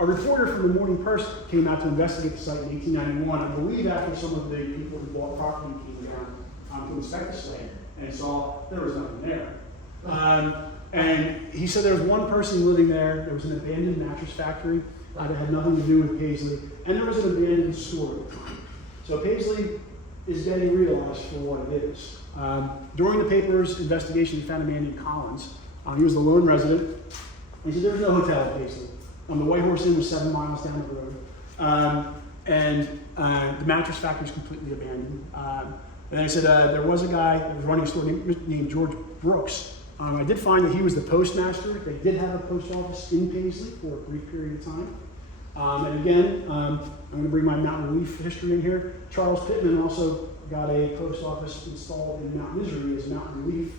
A reporter from the Morning Post came out to investigate the site in 1891, I believe after some of the people who bought property came down to inspect the site and saw there was nothing there. And he said there was one person living there, there was an abandoned mattress factory that had nothing to do with Paisley, and there was an abandoned store. So Paisley is getting realized for what it is. During the paper's investigation, he found a man named Collins. He was the lone resident. He said there was no hotel at Paisley. The White Horse Inn was 7 miles down the road. The mattress factory is completely abandoned. And they said there was a guy that was running a store named George Brooks. I did find that he was the postmaster. They did have a post office in Paisley for a brief period of time. And again, I'm going to bring my Mountain Relief history in here. Charles Pittman also got a post office installed in Mount Misery as Mountain Relief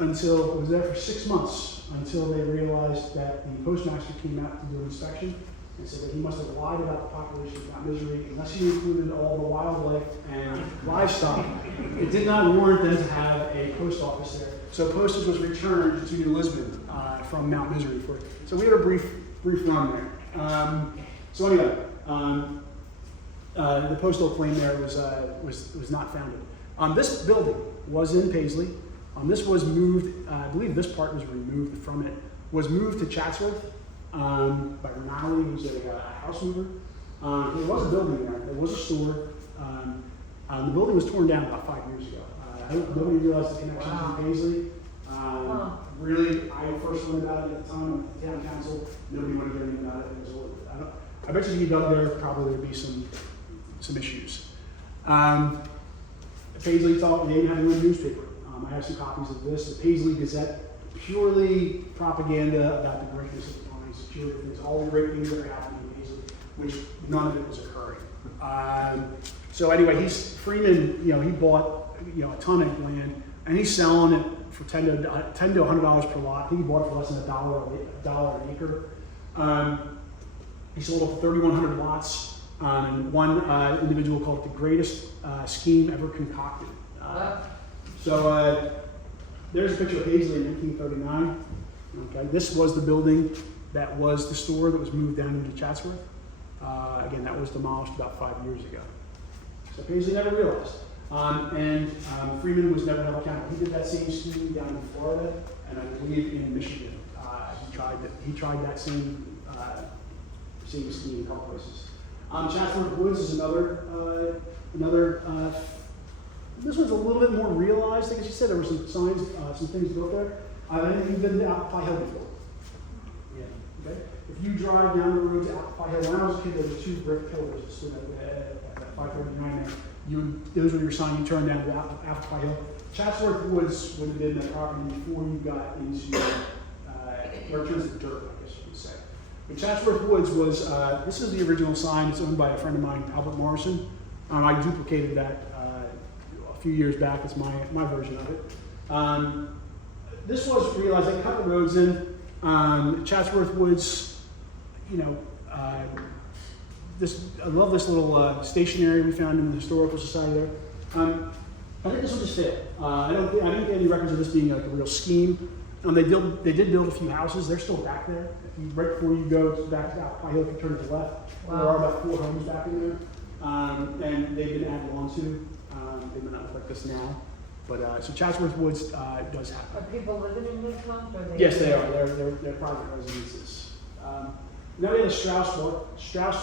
until it was there for 6 months, until they realized that the postmaster came out to do an inspection and said that he must have lied about the population of Mount Misery unless he included all the wildlife and livestock. It did not warrant them to have a post office there. So postage was returned to New Lisbon from Mount Misery. So we had a brief run there. So anyway, the postal claim there was not founded. This building was in Paisley. This was moved, I believe this part was removed from it, was moved to Chatsworth by Renali, who's a house mover. There was a building there, there was a store. The building was torn down about 5 years ago. I think nobody realized the connection to Paisley. Really, I first learned about it at the time with the town council. Nobody wanted to hear anything about it. I bet you if you dug there, probably there'd be some issues. Paisley thought they had their own newspaper. I have some copies of this. The Paisley Gazette, purely propaganda about the greatness of the Pines, purely things, all the great things that are happening in Paisley, which none of it was occurring. So anyway, Freeman, he bought a ton of land, and he's selling it for $10 to $100 per lot. I think he bought it for less than $1 an acre. He sold it for 3,100 lots. And one individual called it the greatest scheme ever concocted. So there's a picture of Paisley in 1939. Okay, this was the building that was the store that was moved down into Chatsworth. Again, that was demolished about 5 years ago. So Paisley never realized. Freeman was never held accountable. He did that same scheme down in Florida, and I believe in Michigan. He tried that same scheme in a couple places. Chatsworth Woods is another. This one's a little bit more realized. I guess you said there were some signs, some things built there. I think you've been to Apple Hill before. Yeah. Okay. If you drive down the road to Apple Hill, when I was a kid, there were 2 brick pillars that stood at 539 there. Those were your sign. You turn down to Apple Hill. Chatsworth Woods would have been the property before you got into where it turns to dirt, I guess you could say. But Chatsworth Woods was, this is the original sign. It's owned by a friend of mine, Albert Morrison. I duplicated that a few years back. It's my version of it. This was realized, they cut the roads in. Chatsworth Woods, I love this little stationery we found in the Historical Society there. I think this will just fit. I didn't get any records of this being like a real scheme. They did build a few houses. They're still back there. Right before you go back to Pie Hill, if you turn to the left, there are about 4 homes back in there. And they've been added on to. They may not look like this now. But so Chatsworth Woods does have. Are people living in these homes or they? Yes, they are. They're private residences. Now we have the Strauss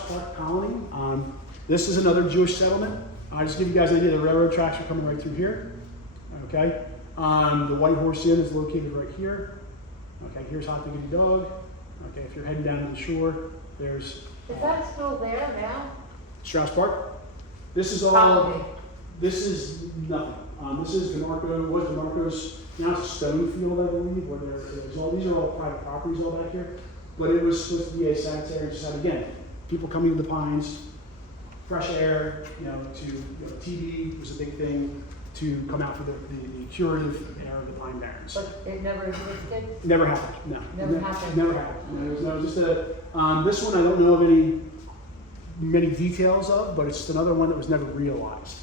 Park Colony. This is another Jewish settlement. I'll just give you guys an idea. The railroad tracks are coming right through here. Okay. The White Horse Inn is located right here. Okay. Here's Hot Diggity Dog. Okay. If you're heading down to the shore, there's. Is that still there now? Strauss Park. This is all. Probably. This is nothing. This is DeMarco's, now it's a stone field, I believe, where there's all, these are all private properties all back here. But it was supposed to be a sanitary, just again, people coming to the Pines, fresh air, TB was a big thing to come out for the curative air of the Pine Barrens. But it never existed? Never happened, no. Never happened? Never happened. There was just this one I don't know of many details of, but it's another one that was never realized.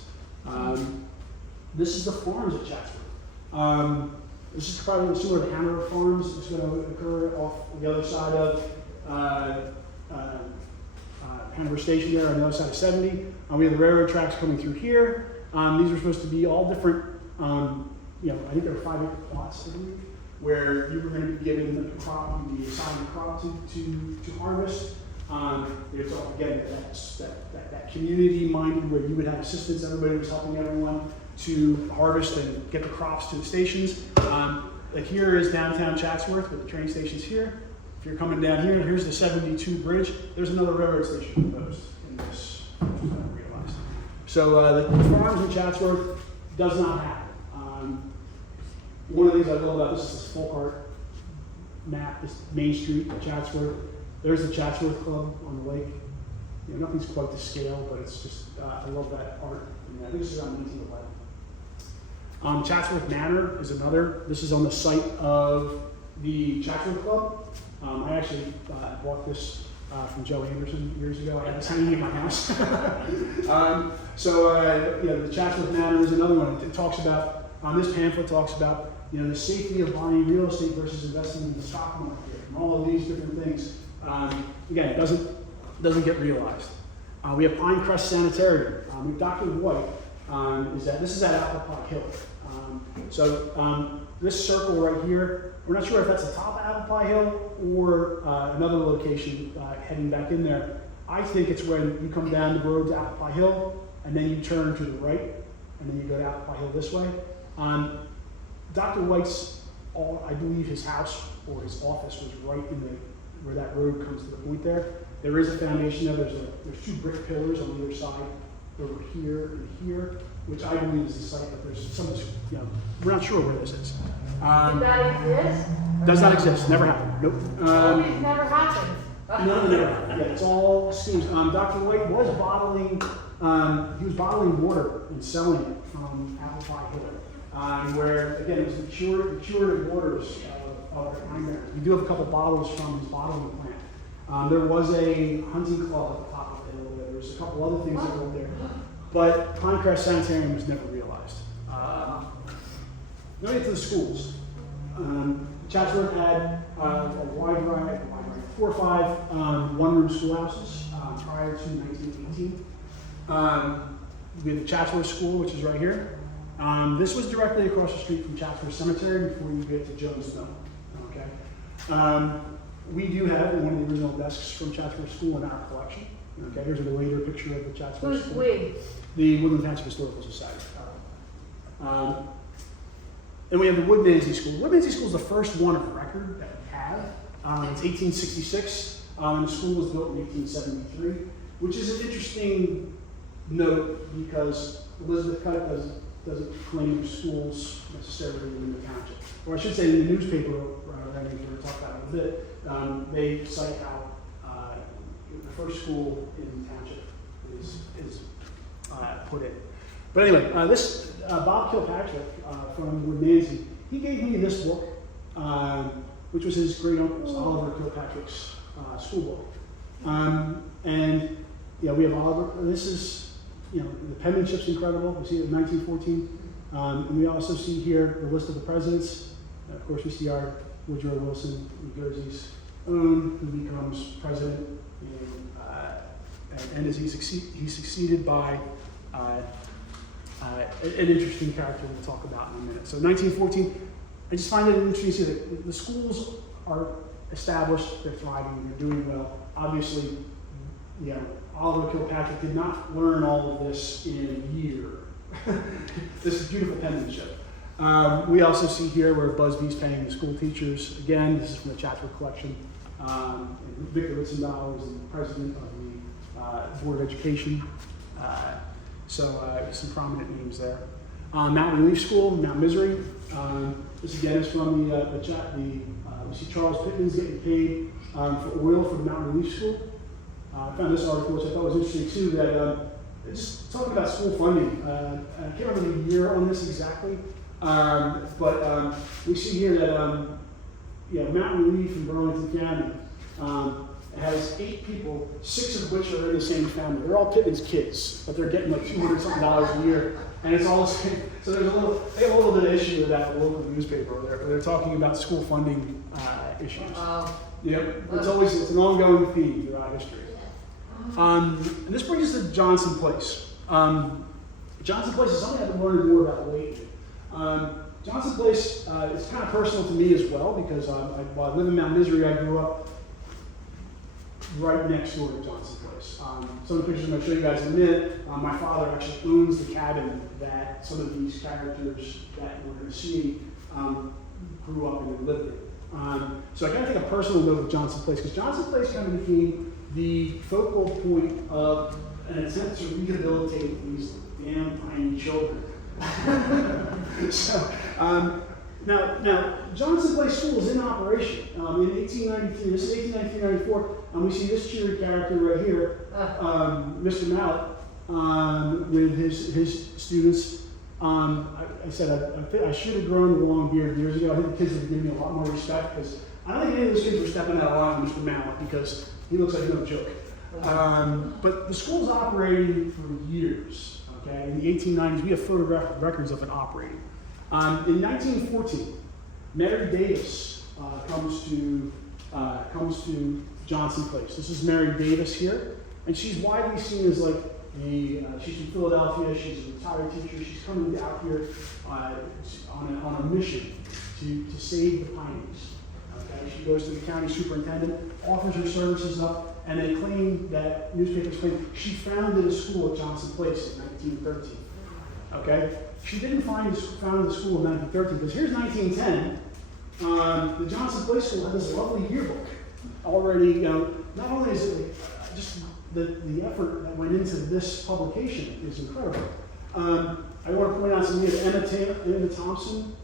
This is the farms at Chatsworth. This is probably similar to the Hanover Farms. It's going to occur off the other side of Hanover Station there on the other side of 70. We have the railroad tracks coming through here. These are supposed to be all different, I think there were 5-acre plots, I believe, where you were going to be given a crop, you'd be assigned a crop to harvest. It's all, again, that community-minded where you would have assistants, everybody was helping everyone to harvest and get the crops to the stations. Like here is downtown Chatsworth with the train stations here. If you're coming down here, here's the 72 bridge. There's another railroad station proposed in this, which I didn't realize. So the farms in Chatsworth does not happen. One of the things I love about this is this folk art map, this Main Street at Chatsworth. There's the Chatsworth Club on the lake. Nothing's quite to scale, but it's just, I love that art. I think this is around 1911. Chatsworth Manor is another. This is on the site of the Chatsworth Club. I actually bought this from Joe Anderson years ago. I had this hanging in my house. The Chatsworth Manor is another one. It talks about, this pamphlet talks about, the safety of buying real estate versus investing in the stock market and all of these different things. Again, it doesn't get realized. We have Pinecrest Sanitarium. Dr. White this is at Applepot Hill. This circle right here, we're not sure if that's the top of Applepot Hill or another location heading back in there. I think it's when you come down the road to Applepot Hill and then you turn to the right and then you go to Applepot Hill this way. Dr. White's, I believe his house or his office was right in where that road comes to the point there. There is a foundation there. There's 2 brick pillars on either side, over here and here, which I believe is the site, but there's some, we're not sure where this is. Did that exist? Does not exist. Never happened. Nope. It never happened. No. Yeah, it's all schemes. Dr. White was bottling. He was bottling water and selling it from Applepot Hill, where again it was the curative waters of the Pine Barrens. We do have a couple bottles from his bottling plant. There was a hunting club at the top of the hill. There was a couple other things that were there, but Pinecrest Sanitarium was never realized. Now we get to the schools. Chatsworth had a wide variety, 4 or 5 one-room schoolhouses prior to 1918. We have the Chatsworth School, which is right here. This was directly across the street from Chatsworth Cemetery before you get to Jones Mill. Okay. We do have one of the original desks from Chatsworth School in our collection. Okay, here's a later picture of the Chatsworth School. Who's we? The Woodland Township Historical Society. And we have the Woodmanzy School. Woodmanzy School is the first one of record that we have. It's 1866, and the school was built in 1873, which is an interesting note because Elizabeth Cutt doesn't claim schools necessarily in the township. Or I should say in the newspaper, that we're talk about it a bit, they cite how the first school in the township is put in. But anyway, this Bob Kilpatrick from Woodmanzy, he gave me this book, which was his great uncle's, Oliver Kilpatrick's school book. And we have Oliver. This is, the penmanship's incredible. We see it in 1914. And we also see here the list of the presidents Of course, we see our Woodrow Wilson, New Jersey's own, who becomes president, and as he's succeeded by an interesting character we'll talk about in a minute. So 1914, I just find it interesting to see that the schools are established, they're thriving, they're doing well. Obviously, Oliver Kilpatrick did not learn all of this in a year. This is beautiful penmanship. We also see here where Busby's paying the school teachers. Again, this is from the Chatsworth collection. Victor Ritzendahl is the president of the Board of Education. So some prominent names there. Mount Relief School, Mount Misery. This again is from we see Charles Pittman's getting paid for oil for the Mount Relief School. I found this article, which I thought was interesting too, that just talking about school funding. I can't remember the year on this exactly, but we see here that Mount Relief in Burlington County has 8 people, 6 of which are in the same family. They're all Pittman's kids, but they're getting like $200-something a year, and it's all the same. So they have a little bit of issue with that local newspaper. They're talking about school funding issues. Yep, it's an ongoing theme throughout history. And this brings us to Johnson Place. Johnson Place is something I've been learning more about lately. Johnson Place is kind of personal to me as well because while I live in Mount Misery, I grew up right next door to Johnson Place. Some of the pictures I'm going to show you guys in a minute. My father actually owns the cabin that some of these characters that we're going to see grew up in and lived in. So I kind of take a personal note of Johnson Place because Johnson Place kind of became the focal point of an attempt to rehabilitate these damn tiny children. So now Johnson Place School is in operation. In 1893, this is 1894, and we see this cheery character right here, Mr. Mallet, with his students. I said I should have grown a long beard years ago. I think the kids would give me a lot more respect because I don't think any of those kids were stepping out of line with Mr. Mallet because he looks like no joke. But the school's operating for years. Okay, in the 1890s, we have photographic records of it operating. In 1914, Mary Davis comes to Johnson Place. This is Mary Davis here, and she's widely seen as like she's from Philadelphia. She's a retired teacher. She's coming out here on a mission to save the Pineys. Okay, she goes to the county superintendent, offers her services up, and they claim that newspapers claim she founded a school at Johnson Place in 1913. Okay, she didn't found the school in 1913 because here's 1910. The Johnson Place School had this lovely yearbook already. Not only is it just the effort that went into this publication is incredible. I want to point out some names. Emma Thompson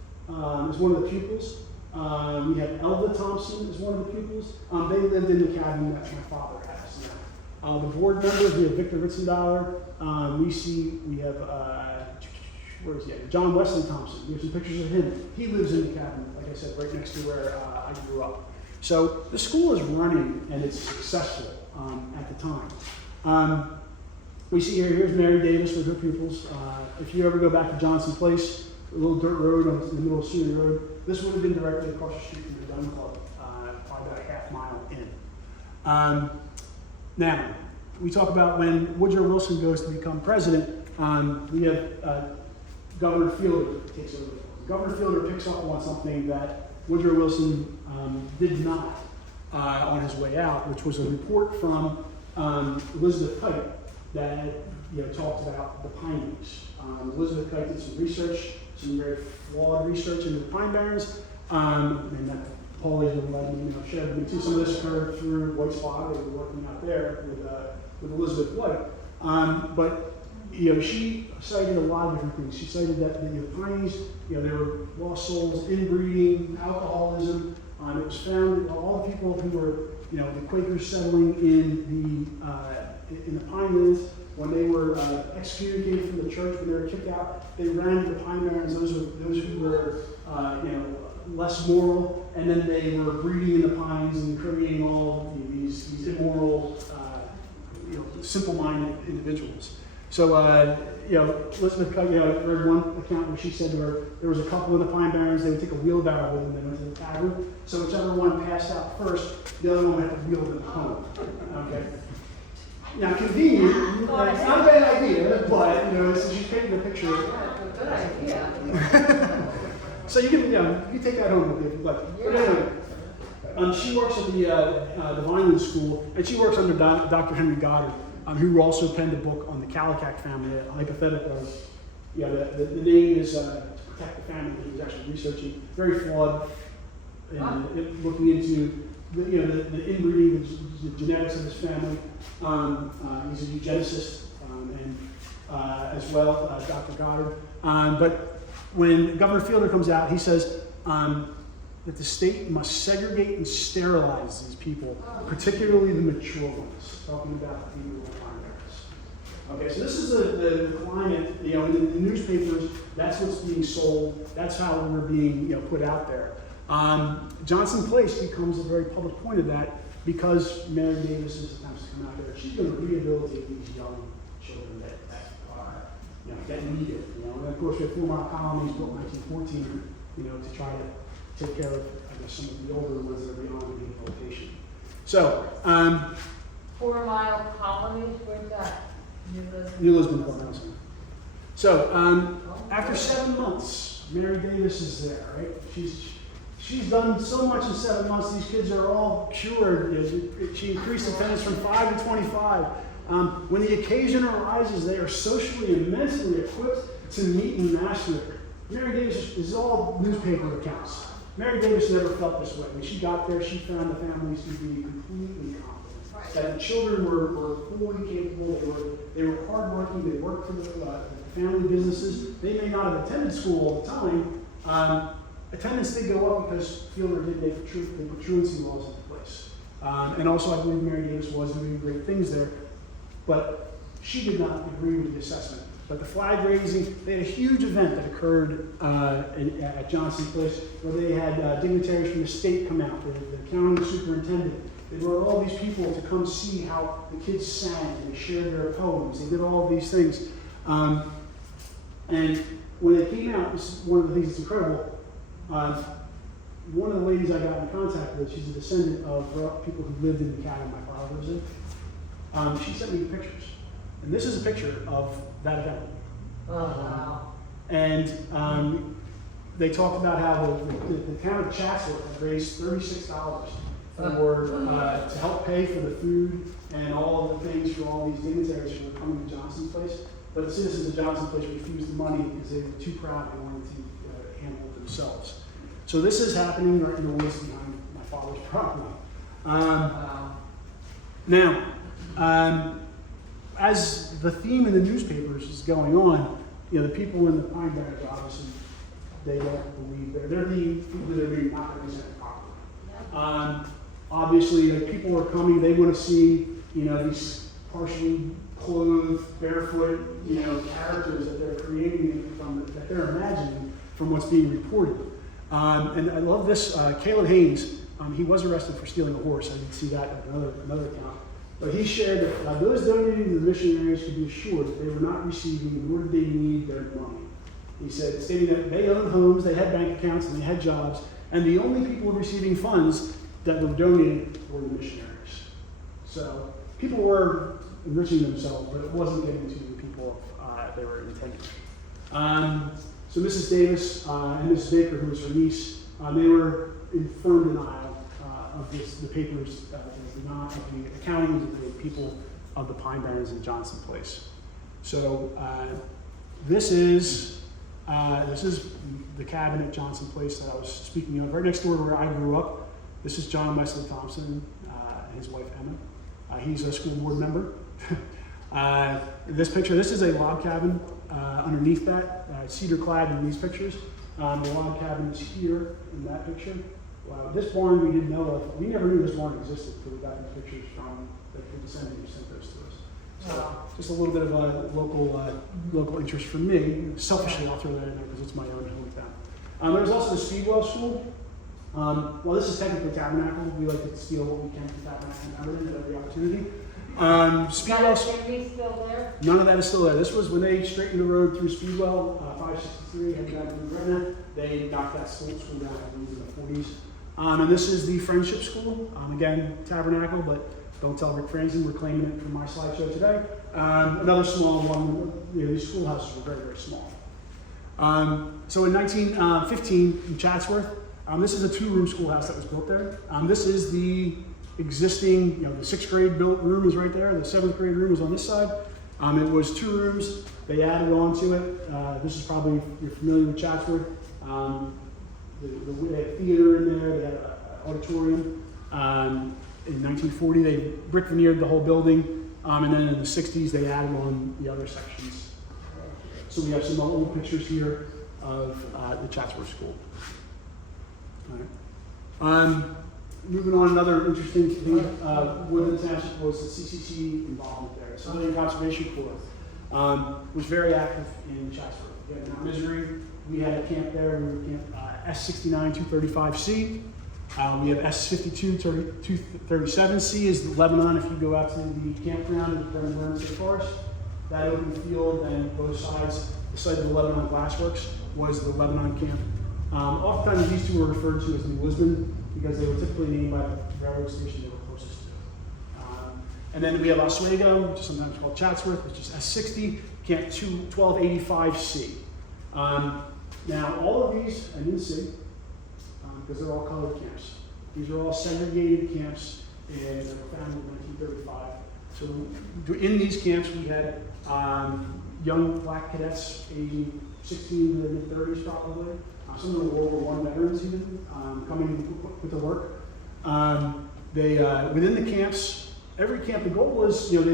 is one of the pupils. We have Elva Thompson is one of the pupils. They lived in the cabin that my father has now. The board members, we have Victor Ritzendahl. We have where is he at? John Wesley Thompson. We have some pictures of him. He lives in the cabin, like I said, right next to where I grew up. So the school is running and it's successful at the time. We see here's Mary Davis with her pupils. If you ever go back to Johnson Place, a little dirt road in the middle of Senior Road, this would have been directly across the street from the Gun Club, probably about a half mile in. Now, we talk about when Woodrow Wilson goes to become president, we have Governor Fielder takes over. Governor Fielder picks up on something that Woodrow Wilson did not on his way out, which was a report from Elizabeth Kite that talked about the Pineys. Elizabeth Kite did some research, some very flawed research into the Pine Barrens, and that Paulie's been letting share with me too. Some of this occurred through White Spot. They were working out there with Elizabeth White, but she cited a lot of different things. She cited that the Pineys, there were lost souls, inbreeding, alcoholism. It was found that all the people who were, the Quakers settling in the Pinelands, when they were excommunicated from the church, when they were kicked out, they ran to the Pine Barrens. Those who were, less moral, and then they were breeding in the pines and creating all these immoral, simple-minded individuals. So, Elizabeth, read one account where she said there was a couple in the Pine Barrens, they would take a wheelbarrow with them, they went to the tavern. So whichever one passed out first, the other one had to wheel them home. Okay. Now, convenient, it's not a bad idea, but, so she's painting a picture. Good idea. So you can take that home with you if you'd like. But anyway, she works at the Vineland School, and she works under Dr. Henry Goddard, who also penned a book on the Kallikak family, a hypothetical. The name is to protect the family that he was actually researching. Very flawed, and looking into the inbreeding, the genetics of his family. He's a eugenicist, and as well, Dr. Goddard. But when Governor Fielder comes out, he says that the state must segregate and sterilize these people, particularly the mature ones, talking about the people who are primarists. Okay, so this is the climate, in the newspapers, that's what's being sold, that's how we're being put out there. Johnson Place becomes a very public point of that because Mary Davis is attempts to come out there. She's going to rehabilitate these young children that are, that need it. And of course, we have 4 Mile colonies built in 1914, to try to take care of, some of the older ones that are beyond rehabilitation. So, 4 Mile colonies, where's that? New Lisbon Courthouse. So, after 7 months, Mary Davis is there, right? She's done so much in 7 months. These kids are all cured. She increased attendance from 5 to 25. When the occasion arises, they are socially immensely equipped to meet and master it. Mary Davis is all newspaper accounts. Mary Davis never felt this way. When she got there, she found the families to be completely competent. That the children were fully capable. They were hardworking. They worked for the family businesses. They may not have attended school all the time. Attendance did go up because Fielder did make the truancy laws into place. And also, I believe Mary Davis was doing great things there. But she did not agree with the assessment. But the flag raising, they had a huge event that occurred at Johnson Place where they had dignitaries from the state come out, the county superintendent. They brought all these people to come see how the kids sang, and they shared their poems. They did all of these things. And when they came out, this is one of the things that's incredible. One of the ladies I got in contact with, she's a descendant of people who lived in the cabin my father was in. She sent me pictures. And this is a picture of that event. Oh, wow. And they talked about how the town of Chatsworth had raised $36 to help pay for the food and all of the things for all these dignitaries who were coming to Johnson Place. But the citizens of Johnson Place refused the money because they were too proud. They wanted to handle it themselves. So this is happening right in the woods behind my father's property. Now, as the theme in the newspapers is going on, the people in the Pine Barrens, obviously, they don't believe they're the people that are being not represented properly. Obviously, people are coming, they want to see, these partially clothed, barefoot, characters that they're creating that they're imagining from what's being reported. And I love this, Caleb Haynes, he was arrested for stealing a horse. I didn't see that in another account. But he shared that those donating to the missionaries could be assured that they were not receiving, nor did they need their money. He said, stating that they owned homes, they had bank accounts, and they had jobs, and the only people receiving funds that were donated were the missionaries. So people were enriching themselves, but it wasn't getting to the people they were intended. So Mrs. Davis and Mrs. Baker, who was her niece, they were in firm denial of the papers, not of the accounting of the people of the Pine Barrens and Johnson Place. So this is the cabin at Johnson Place that I was speaking of, right next door to where I grew up. This is John Wesley Thompson and his wife Emma. He's a school board member. This picture, this is a log cabin underneath that, cedar clad in these pictures. The log cabin is here in that picture. This barn we didn't know of. We never knew this barn existed until we got these pictures from the descendant who sent those to us. So just a little bit of a local interest for me. Selfishly, I'll throw that in there because it's my own hometown. There's also the Speedwell School. Well, this is technically Tabernacle. We like to steal what we can from Tabernacle and every opportunity. Speedwell, Chimney still there? none of that is still there. This was when they straightened the road through Speedwell, 563, heading down to Gretna. They knocked that school down, I believe, in the 40s. And this is the Friendship School. Again, Tabernacle, but don't tell Rick Franzen, we're claiming it from my slideshow today. Another small one. These schoolhouses were very, very small. So in 1915 in Chatsworth, this is a 2-room schoolhouse that was built there. This is the existing, the 6th grade built room is right there. The 7th grade room is on this side. It was 2 rooms. They added on to it. This is probably, if you're familiar with Chatsworth. They had a theater in there. They had an auditorium. In 1940, they brick veneered the whole building. And then in the 60s, they added on the other sections. So we have some old pictures here of the Chatsworth School. All right. Moving on, another interesting thing, Woodland Township was the CCC involvement there. Southern Conservation Corps was very active in Chatsworth. We had Mount Misery, we had a camp there, we were camp S69 235C. We have S52 237C is the Lebanon. If you go out to the campground in the Pemberton State Forest, that open field and both sides, the site of the Lebanon Glassworks was the Lebanon camp. Oftentimes these two were referred to as New Lisbon because they were typically named by the railroad station they were closest to. And then we have Oswego, which is sometimes called Chatsworth, which is S60, Camp 1285C. Now, all of these, I didn't see, because they're all colored camps. These are all segregated camps, and they were founded in 1935. So in these camps, we had young black cadets, aging 16 to the mid-30s probably. Some of the World War I veterans even coming with the work. Within the camps, every camp, the goal was, they were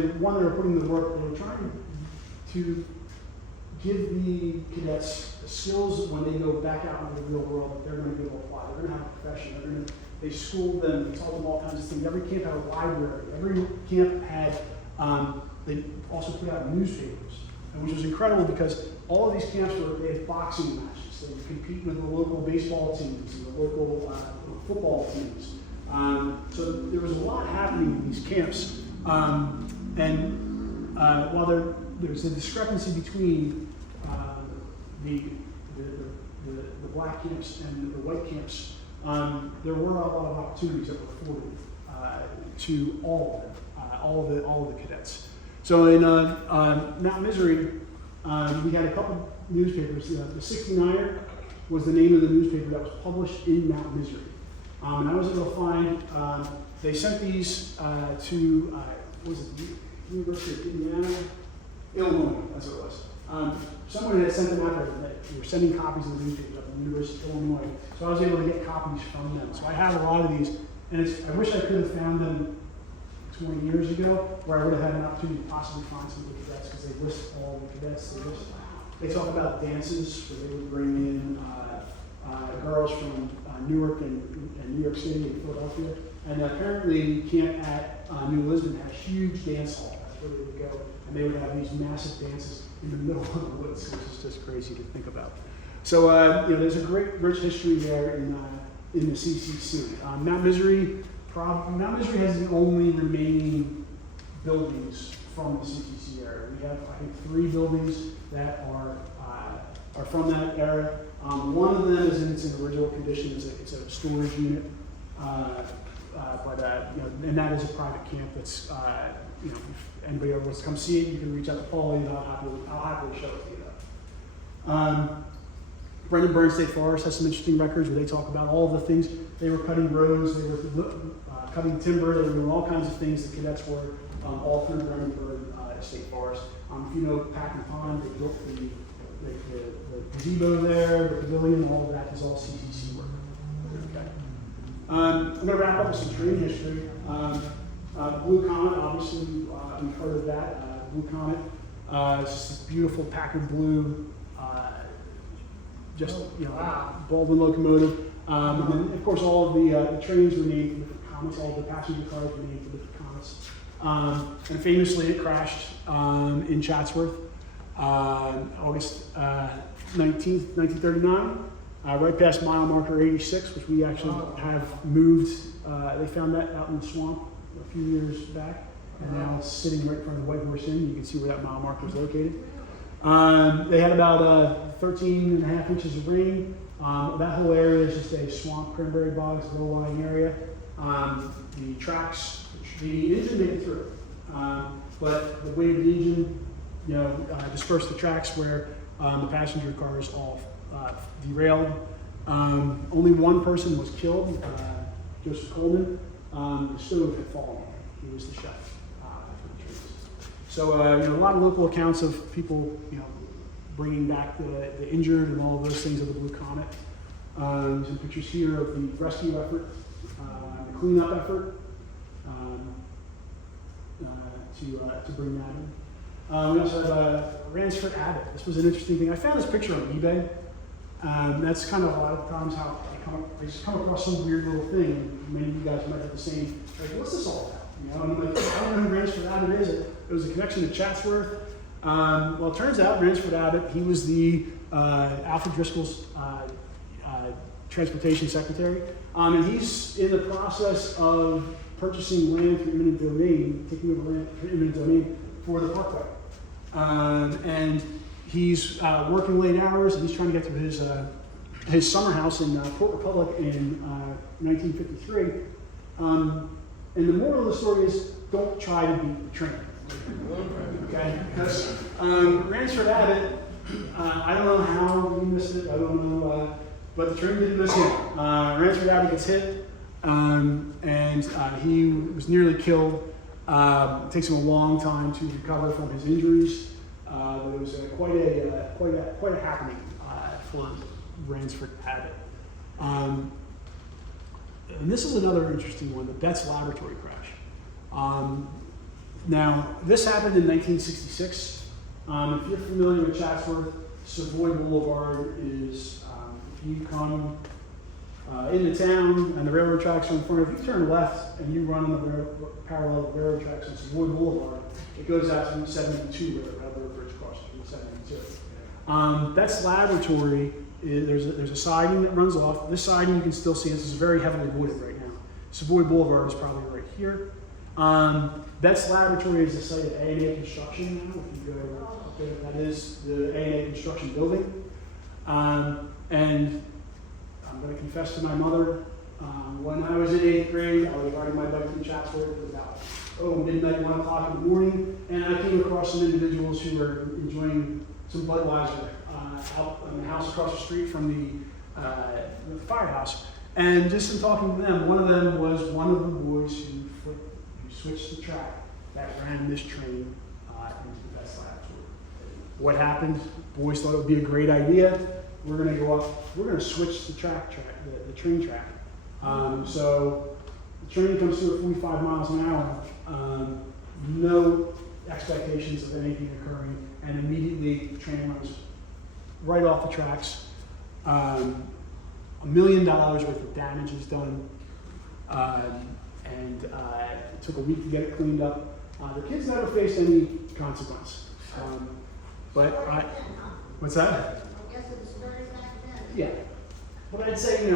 putting the work, they were trying to give the cadets the skills when they go back out into the real world that they're going to be able to apply. They're going to have a profession. They schooled them, they taught them all kinds of things. Every camp had a library. Every camp had, they also put out newspapers, which was incredible because all of these camps they had boxing matches. They would compete with the local baseball teams and the local football teams. So there was a lot happening in these camps. While there's a discrepancy between the black camps and the white camps, there were a lot of opportunities that were afforded to all of them, all of the cadets. So in Mount Misery, we had a couple newspapers. The 69er was the name of the newspaper that was published in Mount Misery. And I was able to find, they sent these to, was it the University of Indiana? Illinois, that's what it was. Someone had sent them out there that they were sending copies of the newspapers up at the University of Illinois. So I was able to get copies from them. So I have a lot of these, and I wish I could have found them 20 years ago, where I would have had an opportunity to possibly find some of the cadets, because they list all the cadets. They talk about dances, where they would bring in girls from Newark and New York City and Philadelphia. And apparently, camp at New Lisbon had a huge dance hall. That's where they would go. And they would have these massive dances in the middle of the woods, which is just crazy to think about. So, there's a great, rich history there in the CCC. Mount Misery has the only remaining buildings from the CCC area. We have, I think, 3 buildings that are from that era. One of them is in its original condition. It's a storage unit, and that is a private camp. That's if anybody ever wants to come see it, you can reach out to Paulie, and I'll happily show it to you. Brendan Burns State Forest has some interesting records where they talk about all the things. They were cutting roads, they were cutting timber, they were doing all kinds of things. The cadets were all through Brendan State Forest. If you know Pack and Pond, they built the gazebo there, the pavilion, all of that is all CCC work. Okay. I'm going to wrap up with some train history. Blue Comet, obviously, we've heard of that. Blue Comet, it's just this beautiful Packard blue, Baldwin locomotive. And then, of course, all of the trains were named for different comets. All of the passenger cars were named for different comets. And famously, it crashed in Chatsworth, August 19th, 1939, right past mile marker 86, which we actually have moved. They found that out in the swamp a few years back. and now it's sitting right in front of the White Horse Inn. You can see where that mile marker is located. They had about 13 and a half inches of rain. That whole area is just a swamp, cranberry bogs, low-lying area. The tracks, the engine made it through, but the weight of the engine, dispersed the tracks where the passenger cars all derailed. Only one person was killed, Joseph Coleman. The stove had fallen. He was the chef for the trains. So a lot of local accounts of people, bringing back the injured and all of those things of the Blue Comet. Some pictures here of the rescue effort, the cleanup effort to bring that in. We also have Ransford Abbott. This was an interesting thing. I found this picture on eBay. That's kind of a lot of times how I just come across some weird little thing. And many of you guys might have the same. Like, what's this all about? And I'm like, I don't know who Ransford Abbott is. It was a connection to Chatsworth. Well, it turns out Ransford Abbott, he was the Alfred Driscoll's transportation secretary, and he's in the process of purchasing land through eminent domain, taking over land through eminent domain for the parkway. And he's working late hours, and he's trying to get to his summer house in Port Republic in 1953. And the moral of the story is, don't try to beat the train. Okay, because Ransford Abbott, I don't know how he missed it, I don't know, but the train didn't miss him. Ransford Abbott gets hit, and he was nearly killed. It takes him a long time to recover from his injuries. But it was quite a happening for Ransford Abbott. And this is another interesting one, the Betts Laboratory crash. Now, this happened in 1966. If you're familiar with Chatsworth, Savoy Boulevard is, if you come into town and the railroad tracks are in front of you, if you turn left and you run on the parallel railroad tracks on Savoy Boulevard, it goes out to Route 72 where the railroad bridge crosses Route 72. Betts Laboratory, there's a siding that runs off. This siding you can still see, this is very heavily wooded right now. Savoy Boulevard is probably right here. Betts Laboratory is the site of A&A Construction now. If you go up there, that is the A&A Construction building. And I'm going to confess to my mother, when I was in 8th grade, I was riding my bike through Chatsworth. It was about midnight, 1 o'clock in the morning, and I came across some individuals who were enjoying some Budweiser out on the house across the street from the firehouse. And just in talking to them, one of them was one of the boys who switched the track that ran this train into the Betts Laboratory. What happened? Boys thought it would be a great idea. We're going to go up. We're going to switch the the train track. So the train comes through at 45 miles an hour. No expectations of anything occurring, and immediately the train runs right off the tracks. $1 million worth of damage is done. And it took a week to get it cleaned up. The kids never faced any consequence. What's that? I guess it started back then. Yeah. But I'd say,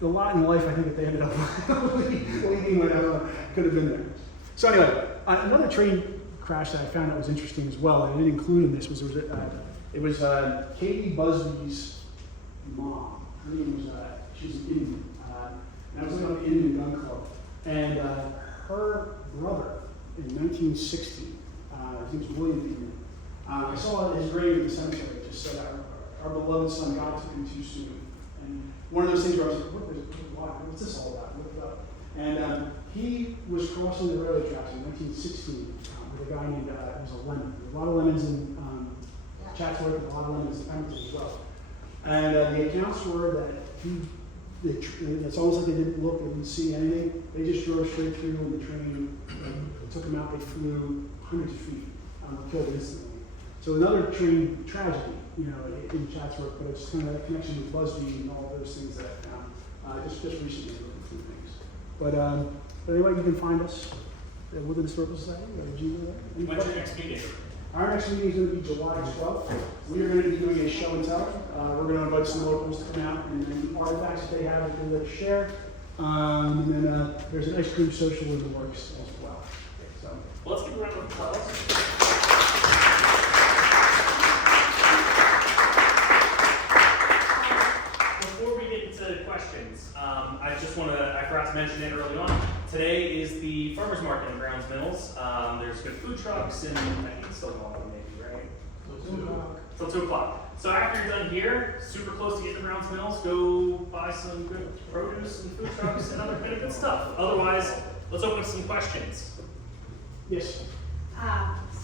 the lot in life I think that they ended up leaving whatever could have been there. So anyway, another train crash that I found that was interesting as well, and I didn't include in this, was it was Katie Busby's mom. Her name was, she was an Indian. And I was looking up the Indian Gun Club. And her brother in 1960, his name was William Dirkin. I saw his grave in the cemetery. It just said, our beloved son, God took him too soon. And one of those things where I was like, what's this all about? Look it up. And he was crossing the railroad tracks in 1916 with a guy named, it was a Lemon. There were a lot of lemons in Chatsworth, a lot of lemons in Pemberton as well. And the accounts were that it's almost like they didn't look, they didn't see anything. They just drove straight through and the train took them out. They flew hundreds of feet, killed instantly. So another train tragedy, in Chatsworth, but it's kind of a connection with Busby and all those things that just recently looking through things. But anyway, you can find us at Woodland Historical Society or Gmail. When's your next meeting? Our next meeting is going to be July 12th. We are going to be doing a show and tell. We're going to invite some locals to come out and the artifacts that they have that they like to share. And then there's an ice cream social in the works as well. So, Well, let's give a round of applause. Before we get into questions, I forgot to mention it early on. Today is the farmer's market in Browns Mills. There's good food trucks and I think it's still going on maybe, right? Till 2 o'clock. So after you're done here, super close to get to Browns Mills, go buy some good produce and food trucks and other kind of good stuff. Otherwise, let's open up some questions. yes.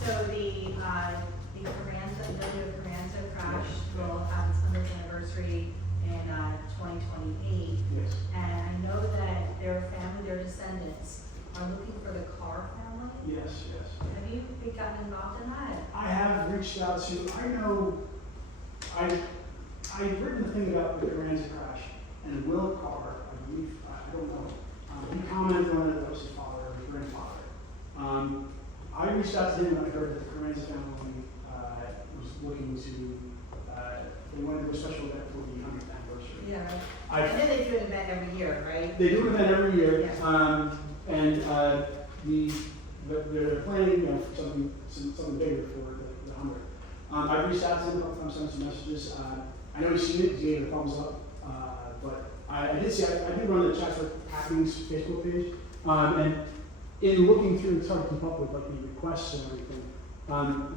So the Carranza crash will have its 100th anniversary in 2028. Yes. And I know that their family, their descendants, are looking for the Carr family. Yes, yes. Have you gotten involved in that? I have reached out to, I've written a thing about the Carranza crash, and Wil Carr, I believe, I don't know, he commented on it, that was his father or his grandfather. I reached out to him when I heard that the Carranza family was looking to, they wanted to do a special event for the 100th anniversary. Yeah. I- I know they do an event every year, right? They do an event every year, Yeah. they're planning, for something bigger for the 100. I reached out to him a couple times, sent some messages. I know he's seen it, he gave it a thumbs up, but I did run the Chatsworth Happenings Facebook page, and in looking through, it's hard to keep up with like the requests and everything.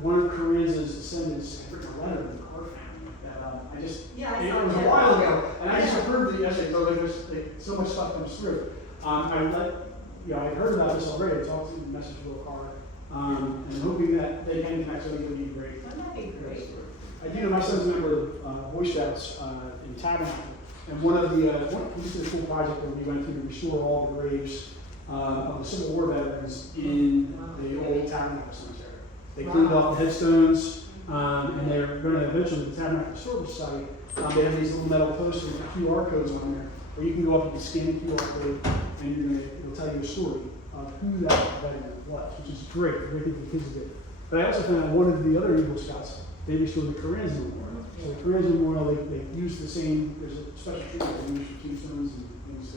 One of Carranza's descendants had written a letter to the Carr family that I just, Yeah, I it saw was a that. while ago, and I just Yeah. approved it yesterday, so so much stuff comes through. I heard about this already, I talked to the message Wil Carr, and hoping that they can connect, so I think it would be great. Wouldn't that be great? I do know my son's a member of Boy Scouts in Tabernacle, and this is a cool project that we went through to restore all the graves of the Civil War veterans in the old Tabernacle Cemetery. They cleaned off the headstones, and they're going to eventually, the Tabernacle Historical Society, they have these little metal posters with QR codes on there, where you can go up, you can scan the QR code, and it'll tell you a story of who that veteran was, which is great thing for the kids to do. But I also found out one of the other Eagle Scouts, they restored the Carranza Memorial. So the Carranza Memorial, they use the same, there's a special treatment they use for tombstones and things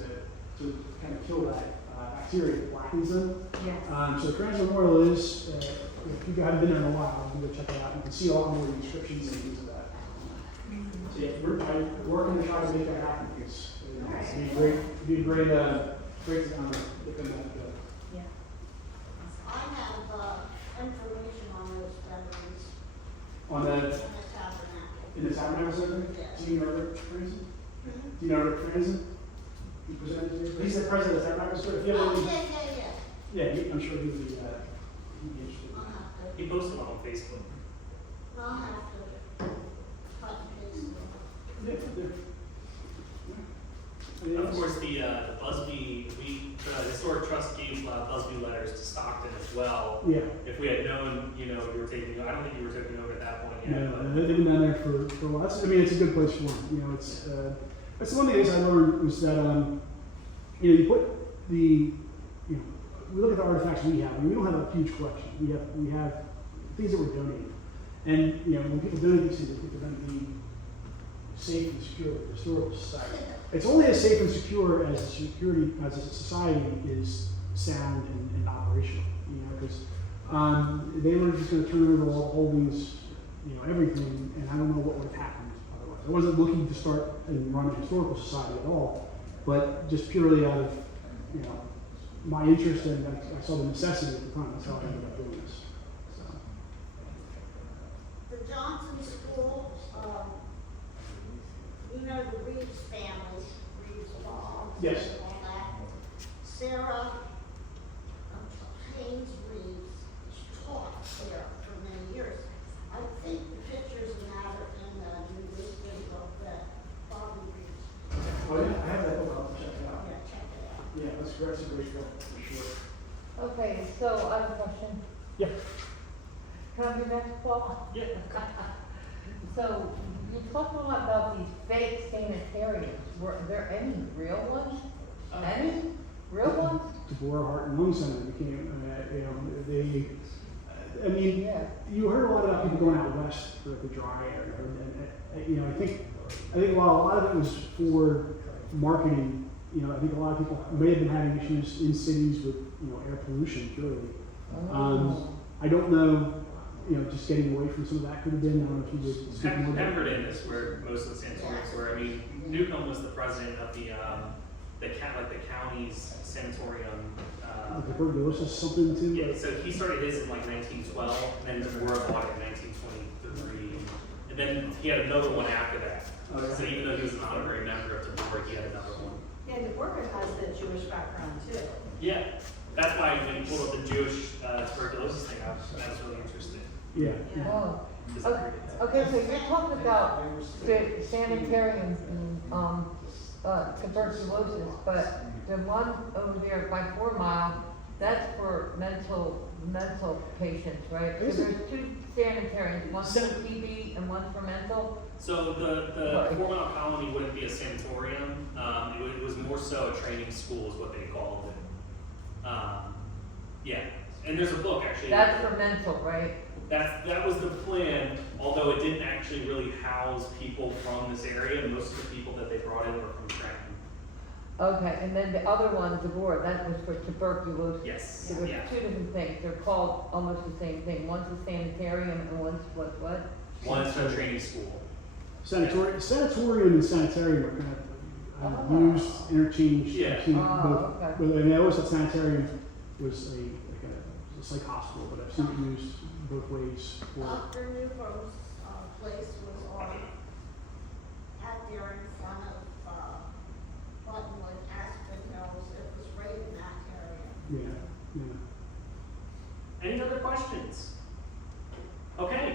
to kind of kill that bacteria that blackens them. Yes. So the Carranza Memorial is, if you haven't been there in a while, you can go check it out. You can see a lot more inscriptions and things of that. So yeah, I'm working to try to make that happen because it'd be a great get them that go. Yeah. I have information on those veterans On in the, the tabernacle. in the Tabernacle Center, Yes. do you know Rick Franzen? Mhm. Do you know Rick Franzen? He presented to you? He's the president of the Tabernacle Center. If you ever, Oh, yeah. I'm sure he'd be interested. I'll have He posted on Facebook. to, I'll have to touch base with them. Yeah, yeah. Of course, the Busby, the Historic Trust gave Busby letters to Stockton as well. Yeah. If we had known, you were taking, I don't think you were taking over at that point yet. Yeah, but- they've been down there for a while. It's a good place for them. That's one of the things I learned was that, you put we look at the artifacts we have. We don't have a huge collection. We have things that we're donating. And, when people donate these things, they think they're going to be safe and secure for the historical society. It's only as safe and secure as the security, as a society is sound and operational, because they were just going to turn over all the holdings, everything, and I don't know what would have happened otherwise. I wasn't looking to start and run a historical society at all, but just purely out of, my interest and I saw the necessity at the time. That's how I ended up doing this. So. The Johnson School, the Reeves family, Reeves Ball. Yes. All that. Sarah Haynes Reeves taught there for many years. I think the pictures of that are in the new listing of that Bobby Reeves. Oh yeah, I have that book. I'll have to check it out. Yeah, check it out. Yeah, that's a great book for sure. Okay, so I have a question. Yeah. Can I be next, Paul? Yeah. So, you talked a lot about these fake sanitariums. Were there any real ones? Any real ones? Deborah Hart and Lung Center became, Yeah. you heard a lot about people going out west for the dry area, and I think while a lot of it was for marketing you know, I think a lot of people may have been having issues in cities with, you know, air pollution purely. I don't know, you know, just getting away from some of that could have been. I don't know if you would speak more about Pemberton is where most of the sanatoriums were. I mean, Newcomb was the president of the county's sanatorium. like tuberculosis, something too. Yeah, so he started his in like 1912, and then Deborah bought it in 1923, and then he had another one after that. Okay. So even though he was an honorary member of Deborah, he had another one. Yeah, the worker has the Jewish background too. Yeah, that's why when you pulled up the Jewish tuberculosis thing, I was really interested. Yeah. Oh, okay, so you're talking about sanitariums and, tuberculosis, but the one over there by 4 Mile, that's for mental patients, right? So there's 2 sanitariums, one for TB and one for mental? So the 4 Mile Colony wouldn't be a sanatorium. It was more so a training school is what they called it. Yeah, and there's a book actually. That's for mental, right? That was the plan, although it didn't actually really house people from this area. Most of the people that they brought in were from Trenton. Okay, and then the other one, Deborah, that was for tuberculosis. Yes, So there's yeah. 2 different things, they're called almost the same thing, one's a sanitarium and one's what? One is a training school. Sanatorium and sanitarium are kind of used, interchanged Yeah. between Oh, both. okay. Well, and I always thought sanitarium was it's like hospital, but I've seen it used both ways for. Dr. Newcomb's place was on, out there in front of, Buttonwood, Aspen Hills, it was right in that area. Yeah. Any other questions? Okay,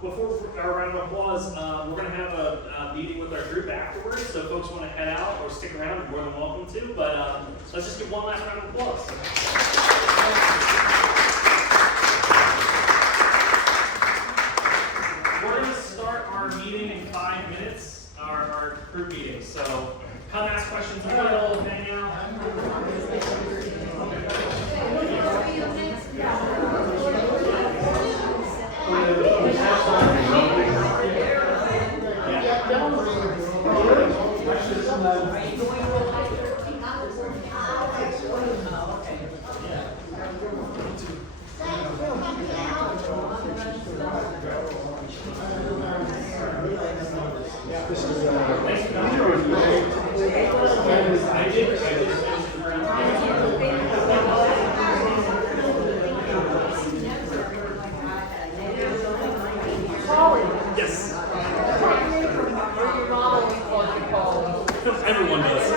before our round of applause, we're going to have a meeting with our group afterwards, so if folks want to head out or stick around, you're more than welcome to, but let's just give one last round of applause. We're going to start our meeting in 5 minutes, our group meeting, so come ask questions in the middle, hang out. Yes, everyone does.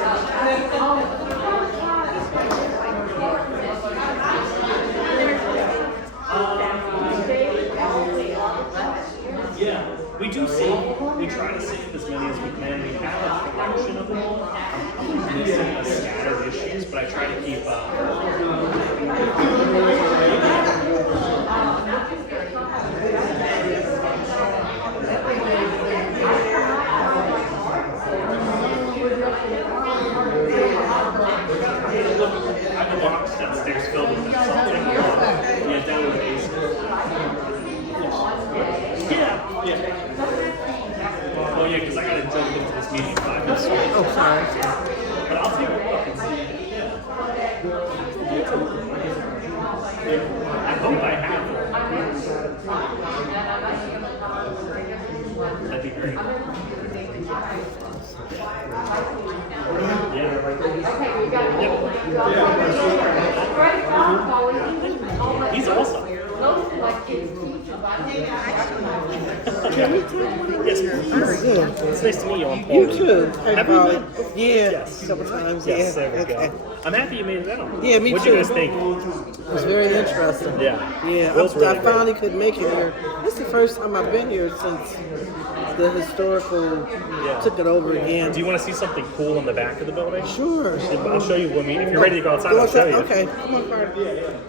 Yeah, we do save. We try to save as many as we can. We have a collection of them. I'm probably missing a scattered issues, but I try to keep I have a box downstairs filled with something. Yeah, down in the basement. Yeah. Oh yeah, because I gotta jump into this meeting in 5 minutes. Oh, sorry. But I'll take a look and see. I hope I have it. That'd be great. Yeah. Okay, we got He's awesome. those are like kids teachers, I think Yes, Yeah. it's nice to meet you on You too. Hey, Have we Polly. met? Yeah, Yes. a couple times. Yes, yeah. there we Okay. go. I'm happy you made it out. Yeah, me What'd you too. guys think? It was very interesting. Yeah. Yeah, Will's really I good. finally could make it here. This is the first time I've been here since the historical took it over again. Do you want to see something cool in the back of the building? Sure. I'll show you when if you're ready to go outside, Go I'll show outside? you. Okay, come on, Carter.